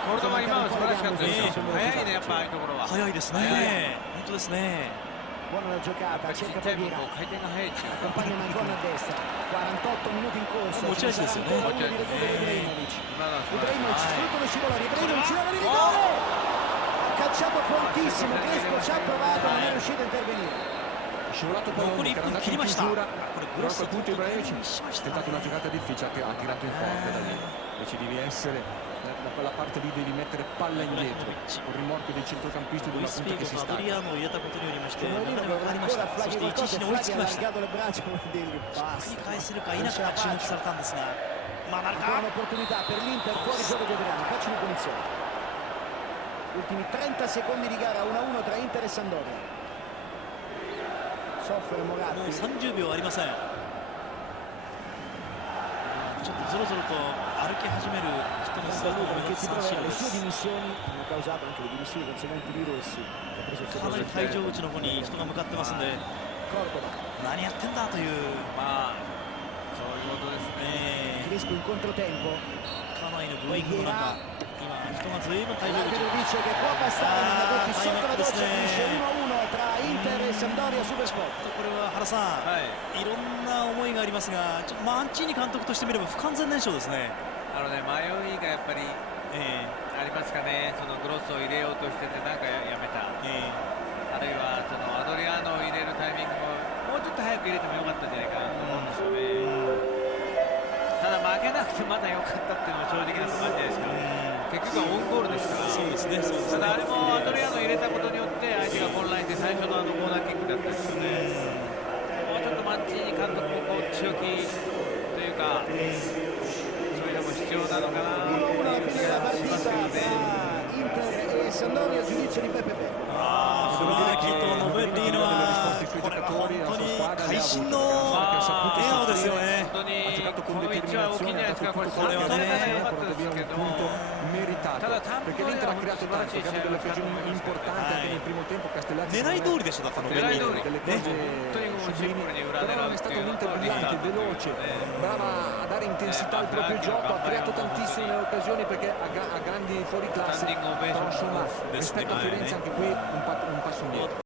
Cordova 今は素晴らしかったですよ。早いねやっぱああいうところは。早いですね。本当ですね。 Buona la giocata, cerca ちっちゃい分 Pavina, こう回転が速いっていう。 accompagna Mancon a destra, 48 minuti in corso, Come ci sarà c'è ancora adesso, uno di recupero Ibrahimovic. 今のは素晴らしい。 Ibrahimovic, sfrutta lo scivolone, Ibrahimovic, la rigore! Ha calciato fortissimo, Crespo ci ha provato, non è riuscito a intervenire. scivolato il pallone che era andato in chiusura, però a quel punto Ibrahimovic ha tentato una giocata difficile, ha tirato in forte da lì. Invece devi essere da quella parte lì, devi mettere palla indietro, un rimorchio dei centrocampisti di una punta che si sta. アドリアーノを入れたことによりまして、 Giovannino 流れが変わりまし ancora た。そし Flacchi て一時 qualcosa に追い e つき Flacchi ま ha した。 allargato le braccia come dirgli 繰り basta. 返せるか否か注目されたんですが、まあなる Ancora か。 un'opportunità per l'Inter fuori gioco di Adriano, calcio di punizione. Ultimi 30 secondi di gara, 1-1 tra Inter e Sampdoria. Soffre もう Moratti. 30秒ありません。ちょっとぞろぞろと歩き始める人の姿を Che si 3 trova 試合 le で sue す。 dimissioni hanno causato anche le dimissioni conseguenti di Rossi. Ha preso il かなり secondo 退場口の方に人が向かってますんで、 Cordova. 何やってんだという、まあそういうことですね。 Crespo in controtempo. かなりのブーイングの中、今人がずいぶん退場口。 L'arbitro dice che può passare, Nagotti sotto la doccia, finisce 1-1 tra Inter e Sampdoria Super Sport. これは原さん、いろんな思いがありますが、ちょっとマンチーニ監督としてみれば不完全燃焼ですね。迷いがやっぱりありますかね。そのグロスを入れようとしててなんかやめた。あるいはそのアドリアーノを入れるタイミングももうちょっと早く入れてもよかったんじゃないかなと思うんですよね。ただ負けなくてまだ良かったっていうのも正直なところじゃないですか。結局はオウンゴールですから。そうですね、そうですね。ただあれもアドリアーノを入れたことによって相手が混乱して最初のコーナーキックだったんですよね。もうちょっとマッチに監督もこう強気というかそういうのも必要なのかなという気がしますけどね。 Inter e Sampdoria, giudizio di Pepe Pello. フラーキとノベッリーノはこれは本当に会心の笑顔ですよね。本当にこの位置は大きいんじゃないですか。これこれはね、良かったですけども。 meritato perché l'Inter ha creato tanto, ha creato delle occasioni importanti anche nel primo tempo. Castellazzi 狙い通りでしょ、だったの。狙い通り。 delle cose sublimi, però non è stato un Inter brillante, veloce, brava a dare intensità al proprio gioco, ha creato tantissime occasioni perché ha grandi fuori classe, però insomma rispetto a Firenze anche qui un passo indietro.